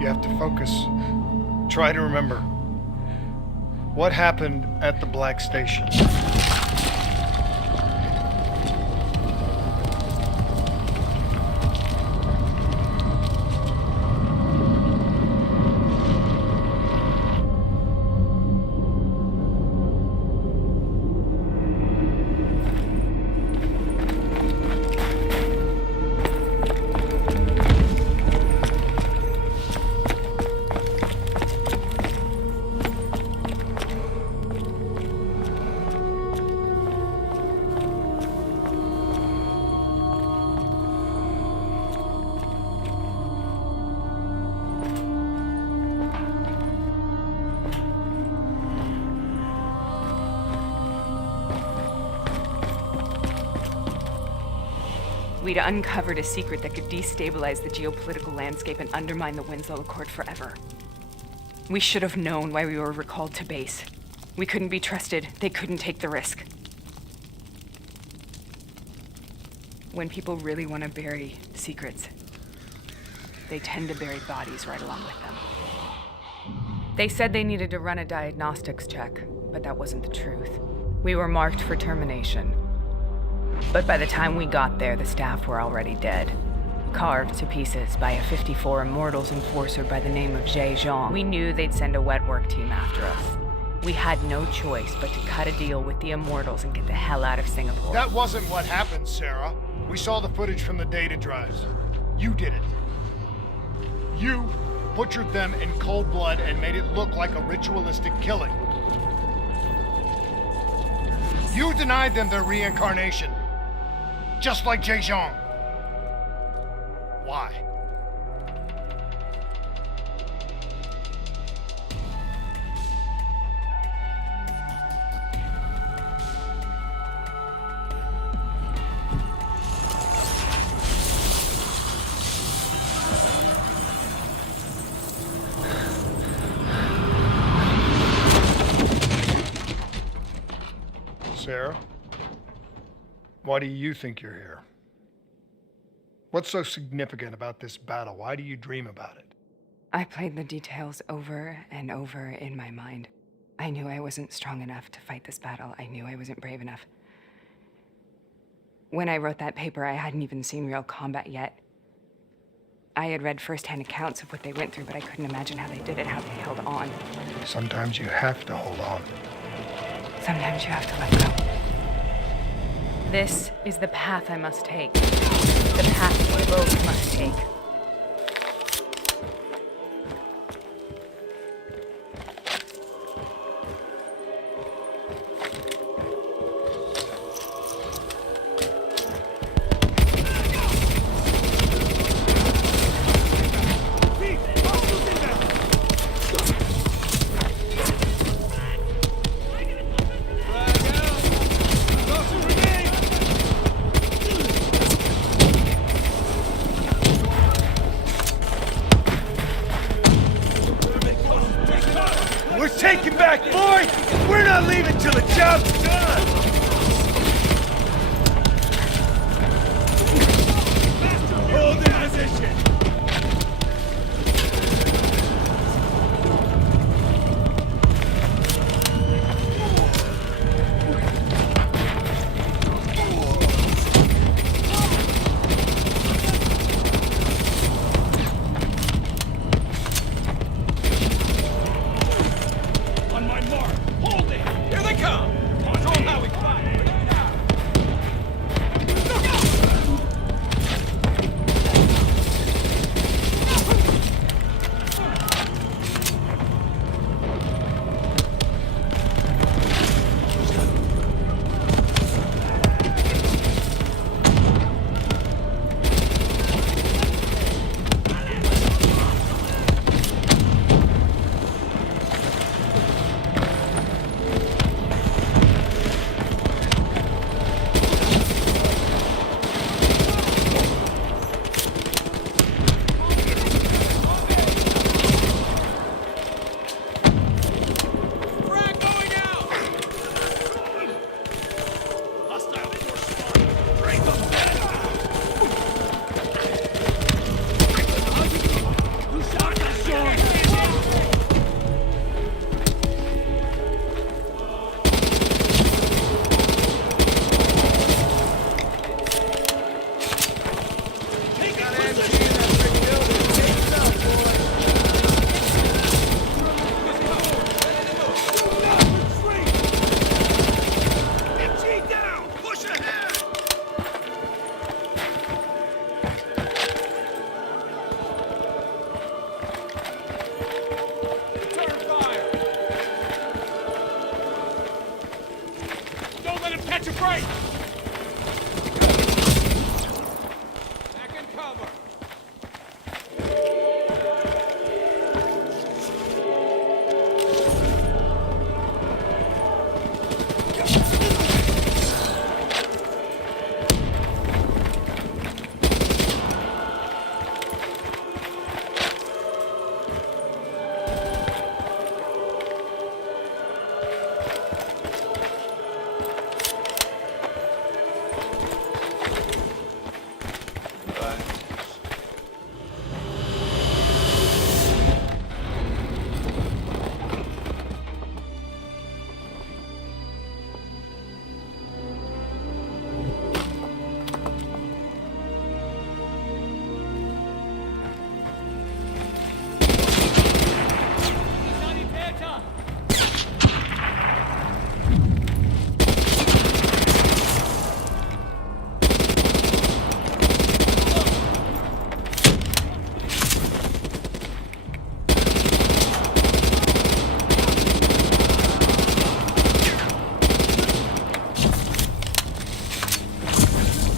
You have to focus. Try to remember. What happened at the Black Station? We'd uncovered a secret that could destabilize the geopolitical landscape and undermine the Winslow Accord forever. We should have known why we were recalled to base. We couldn't be trusted. They couldn't take the risk. When people really want to bury secrets, they tend to bury bodies right along with them. They said they needed to run a diagnostics check, but that wasn't the truth. We were marked for termination. But by the time we got there, the staff were already dead. Carved to pieces by a 54 Immortals enforcer by the name of Jay Zhang. We knew they'd send a wet work team after us. We had no choice but to cut a deal with the Immortals and get the hell out of Singapore. That wasn't what happened, Sarah. We saw the footage from the data drives. You did it. You butchered them in cold blood and made it look like a ritualistic killing. You denied them their reincarnation. Just like Jay Zhang. Why? Sarah, why do you think you're here? What's so significant about this battle? Why do you dream about it? I played the details over and over in my mind. I knew I wasn't strong enough to fight this battle. I knew I wasn't brave enough. When I wrote that paper, I hadn't even seen real combat yet. I had read firsthand accounts of what they went through, but I couldn't imagine how they did it, how they held on. Sometimes you have to hold on. Sometimes you have to let go. This is the path I must take. The path we both must take. Take him back, boy! We're not leaving till the job's done! Hold in position!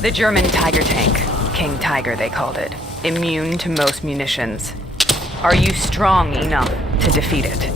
The German Tiger tank. King Tiger, they called it. Immune to most munitions. Are you strong enough to defeat it?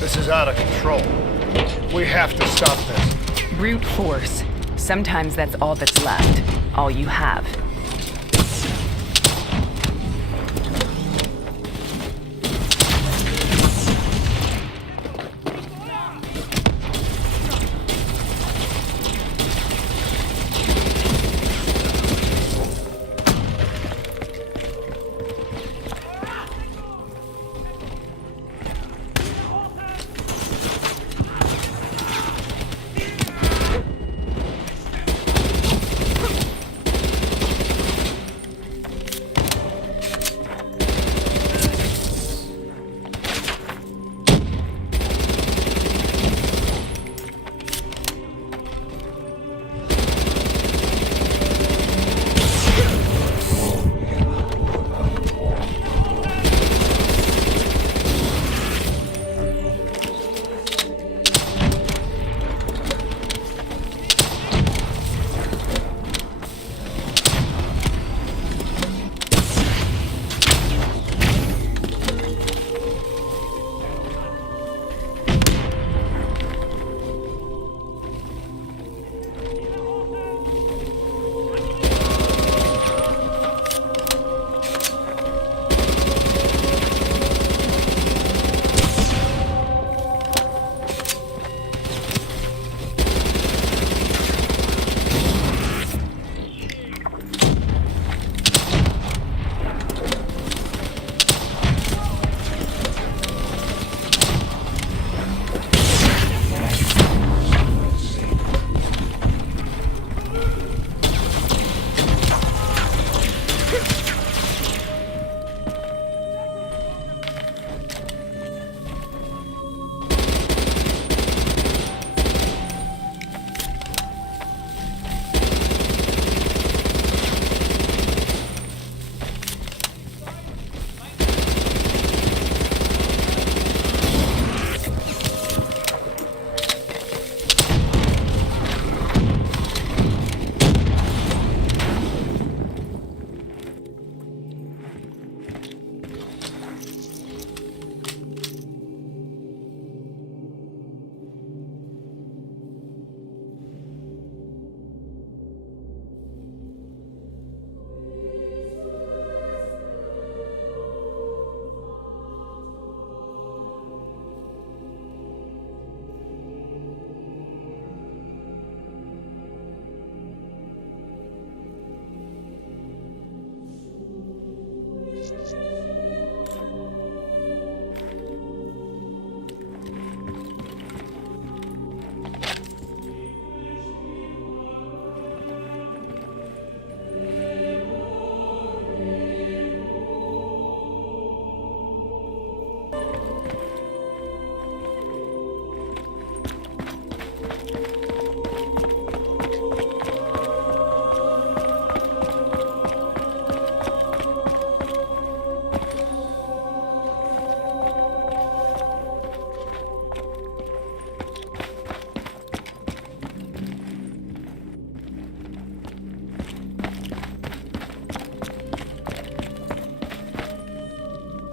This is out of control. We have to stop this. Brute force. Sometimes that's all that's left. All you have.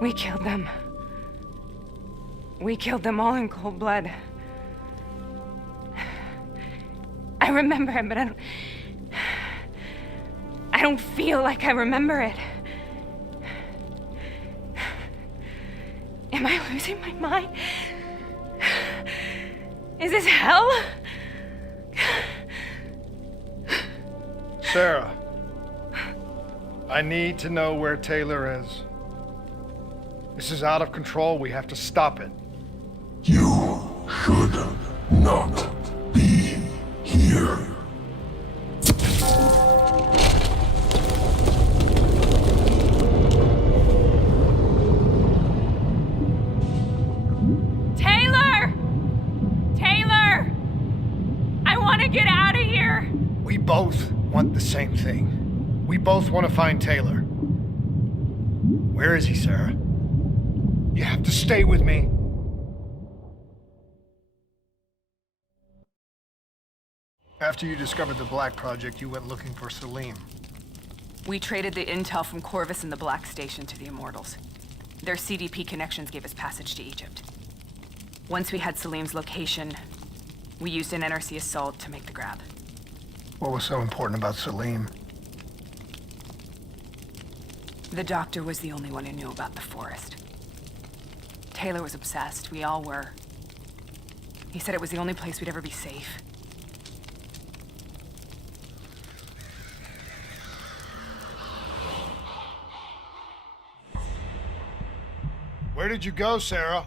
We killed them. We killed them all in cold blood. I remember it, but I don't feel like I remember it. Am I losing my mind? Is this hell? Sarah, I need to know where Taylor is. This is out of control. We have to stop it. You should not be here. Taylor! Taylor! I want to get out of here! We both want the same thing. We both want to find Taylor. Where is he, Sarah? You have to stay with me. After you discovered the Black Project, you went looking for Salim. We traded the intel from Corvus and the Black Station to the Immortals. Their CDP connections gave us passage to Egypt. Once we had Salim's location, we used an NRC assault to make the grab. What was so important about Salim? The doctor was the only one who knew about the forest. Taylor was obsessed. We all were. He said it was the only place we'd ever be safe. Where did you go, Sarah?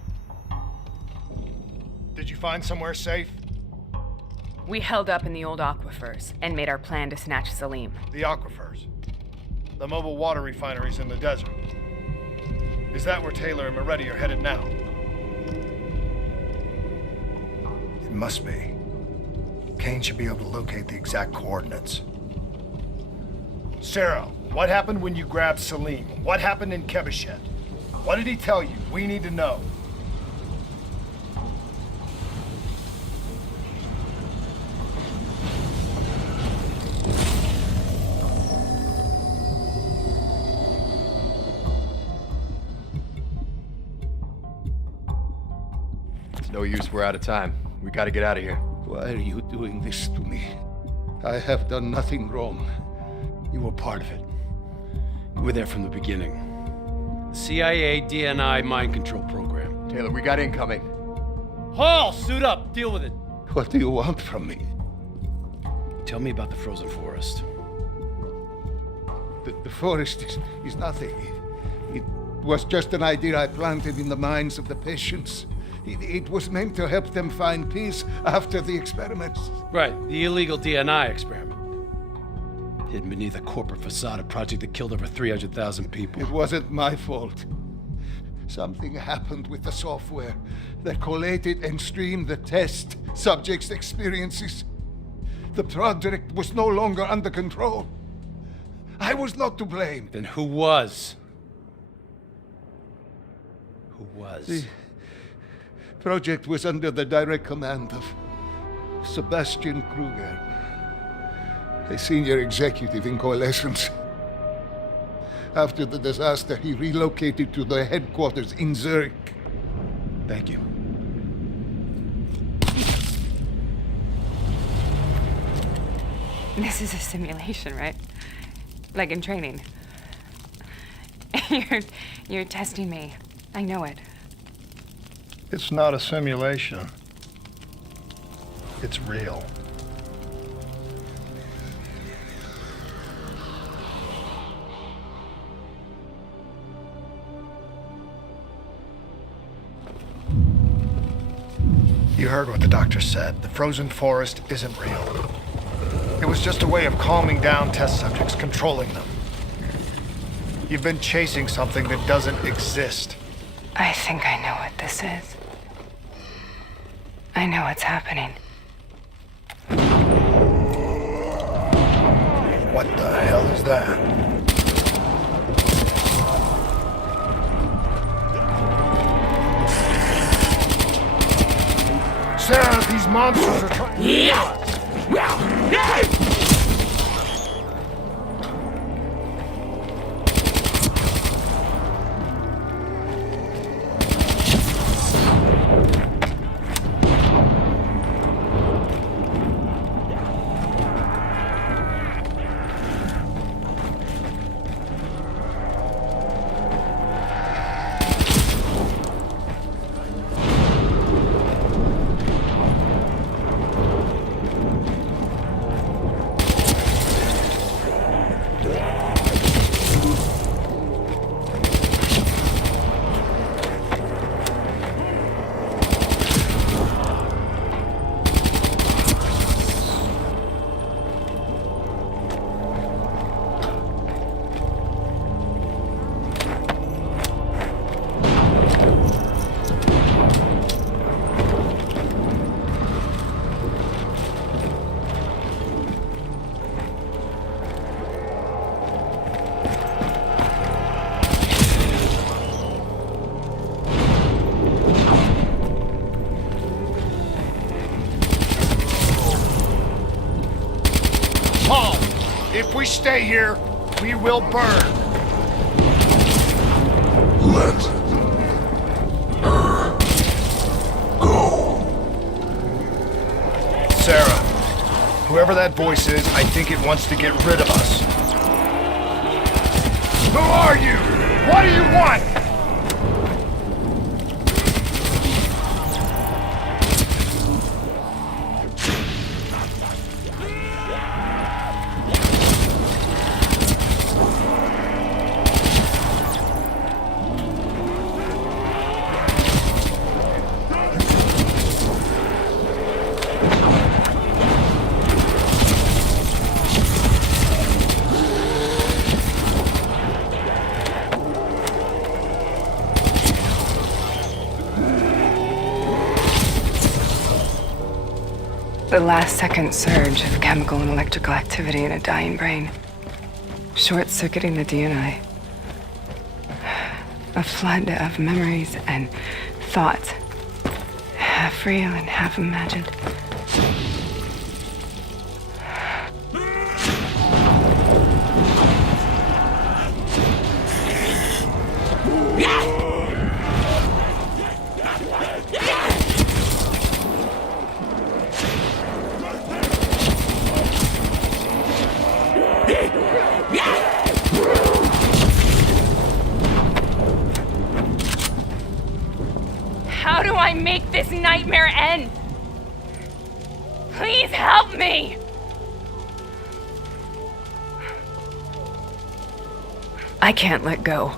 Did you find somewhere safe? We held up in the old aquifers and made our plan to snatch Salim. The aquifers. The mobile water refineries in the desert. Is that where Taylor and Moretti are headed now? It must be. Kane should be able to locate the exact coordinates. Sarah, what happened when you grabbed Salim? What happened in Kebashet? What did he tell you? We need to know. It's no use, we're out of time. We gotta get out of here. Why are you doing this to me? I have done nothing wrong. You were part of it. You were there from the beginning. The CIA DNI mind control program. Taylor, we got incoming. Hall, suit up. Deal with it. What do you want from me? Tell me about the frozen forest. The forest is nothing. It was just an idea I planted in the minds of the patients. It was meant to help them find peace after the experiments. Right, the illegal DNI experiment. Hidden beneath a corporate facade, a project that killed over 300,000 people. It wasn't my fault. Something happened with the software that collated and streamed the test subjects' experiences. The project was no longer under control. I was not to blame. Then who was? Who was? The project was under the direct command of Sebastian Kruger, a senior executive in Coalescence. After the disaster, he relocated to the headquarters in Zurich. Thank you. This is a simulation, right? Like in training. You're testing me. I know it. It's not a simulation. It's real. You heard what the doctor said. The frozen forest isn't real. It was just a way of calming down test subjects, controlling them. You've been chasing something that doesn't exist. I think I know what this is. I know what's happening. What the hell is that? Sarah, these monsters are trying to kill us. we stay here, we will burn. Let her go. Sarah, whoever that voice is, I think it wants to get rid of us. Who are you? What do you want? The last second surge of chemical and electrical activity in a dying brain. Short-circuiting the DNA. A flood of memories and thoughts. Half real and half imagined. How do I make this nightmare end? Please help me! I can't let go.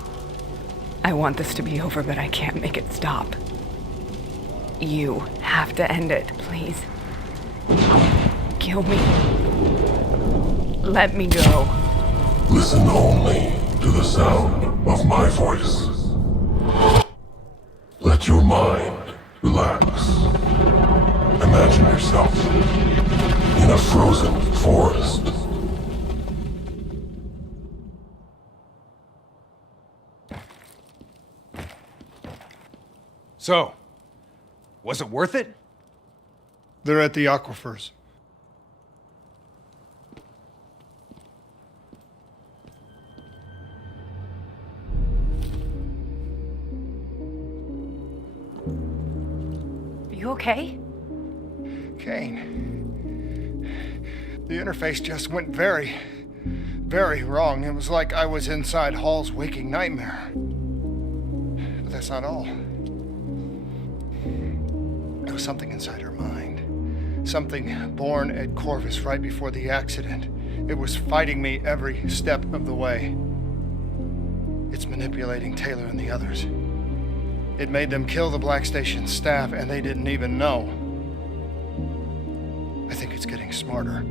I want this to be over, but I can't make it stop. You have to end it, please. Kill me. Let me go. Listen only to the sound of my voice. Let your mind relax. Imagine yourself in a frozen forest. So, was it worth it? They're at the aquifers. You okay? Kane. The interface just went very wrong. It was like I was inside Hall's waking nightmare. But that's not all. There was something inside her mind. Something born at Corvus right before the accident. It was fighting me every step of the way. It's manipulating Taylor and the others. It made them kill the Black Station staff, and they didn't even know. I think it's getting smarter.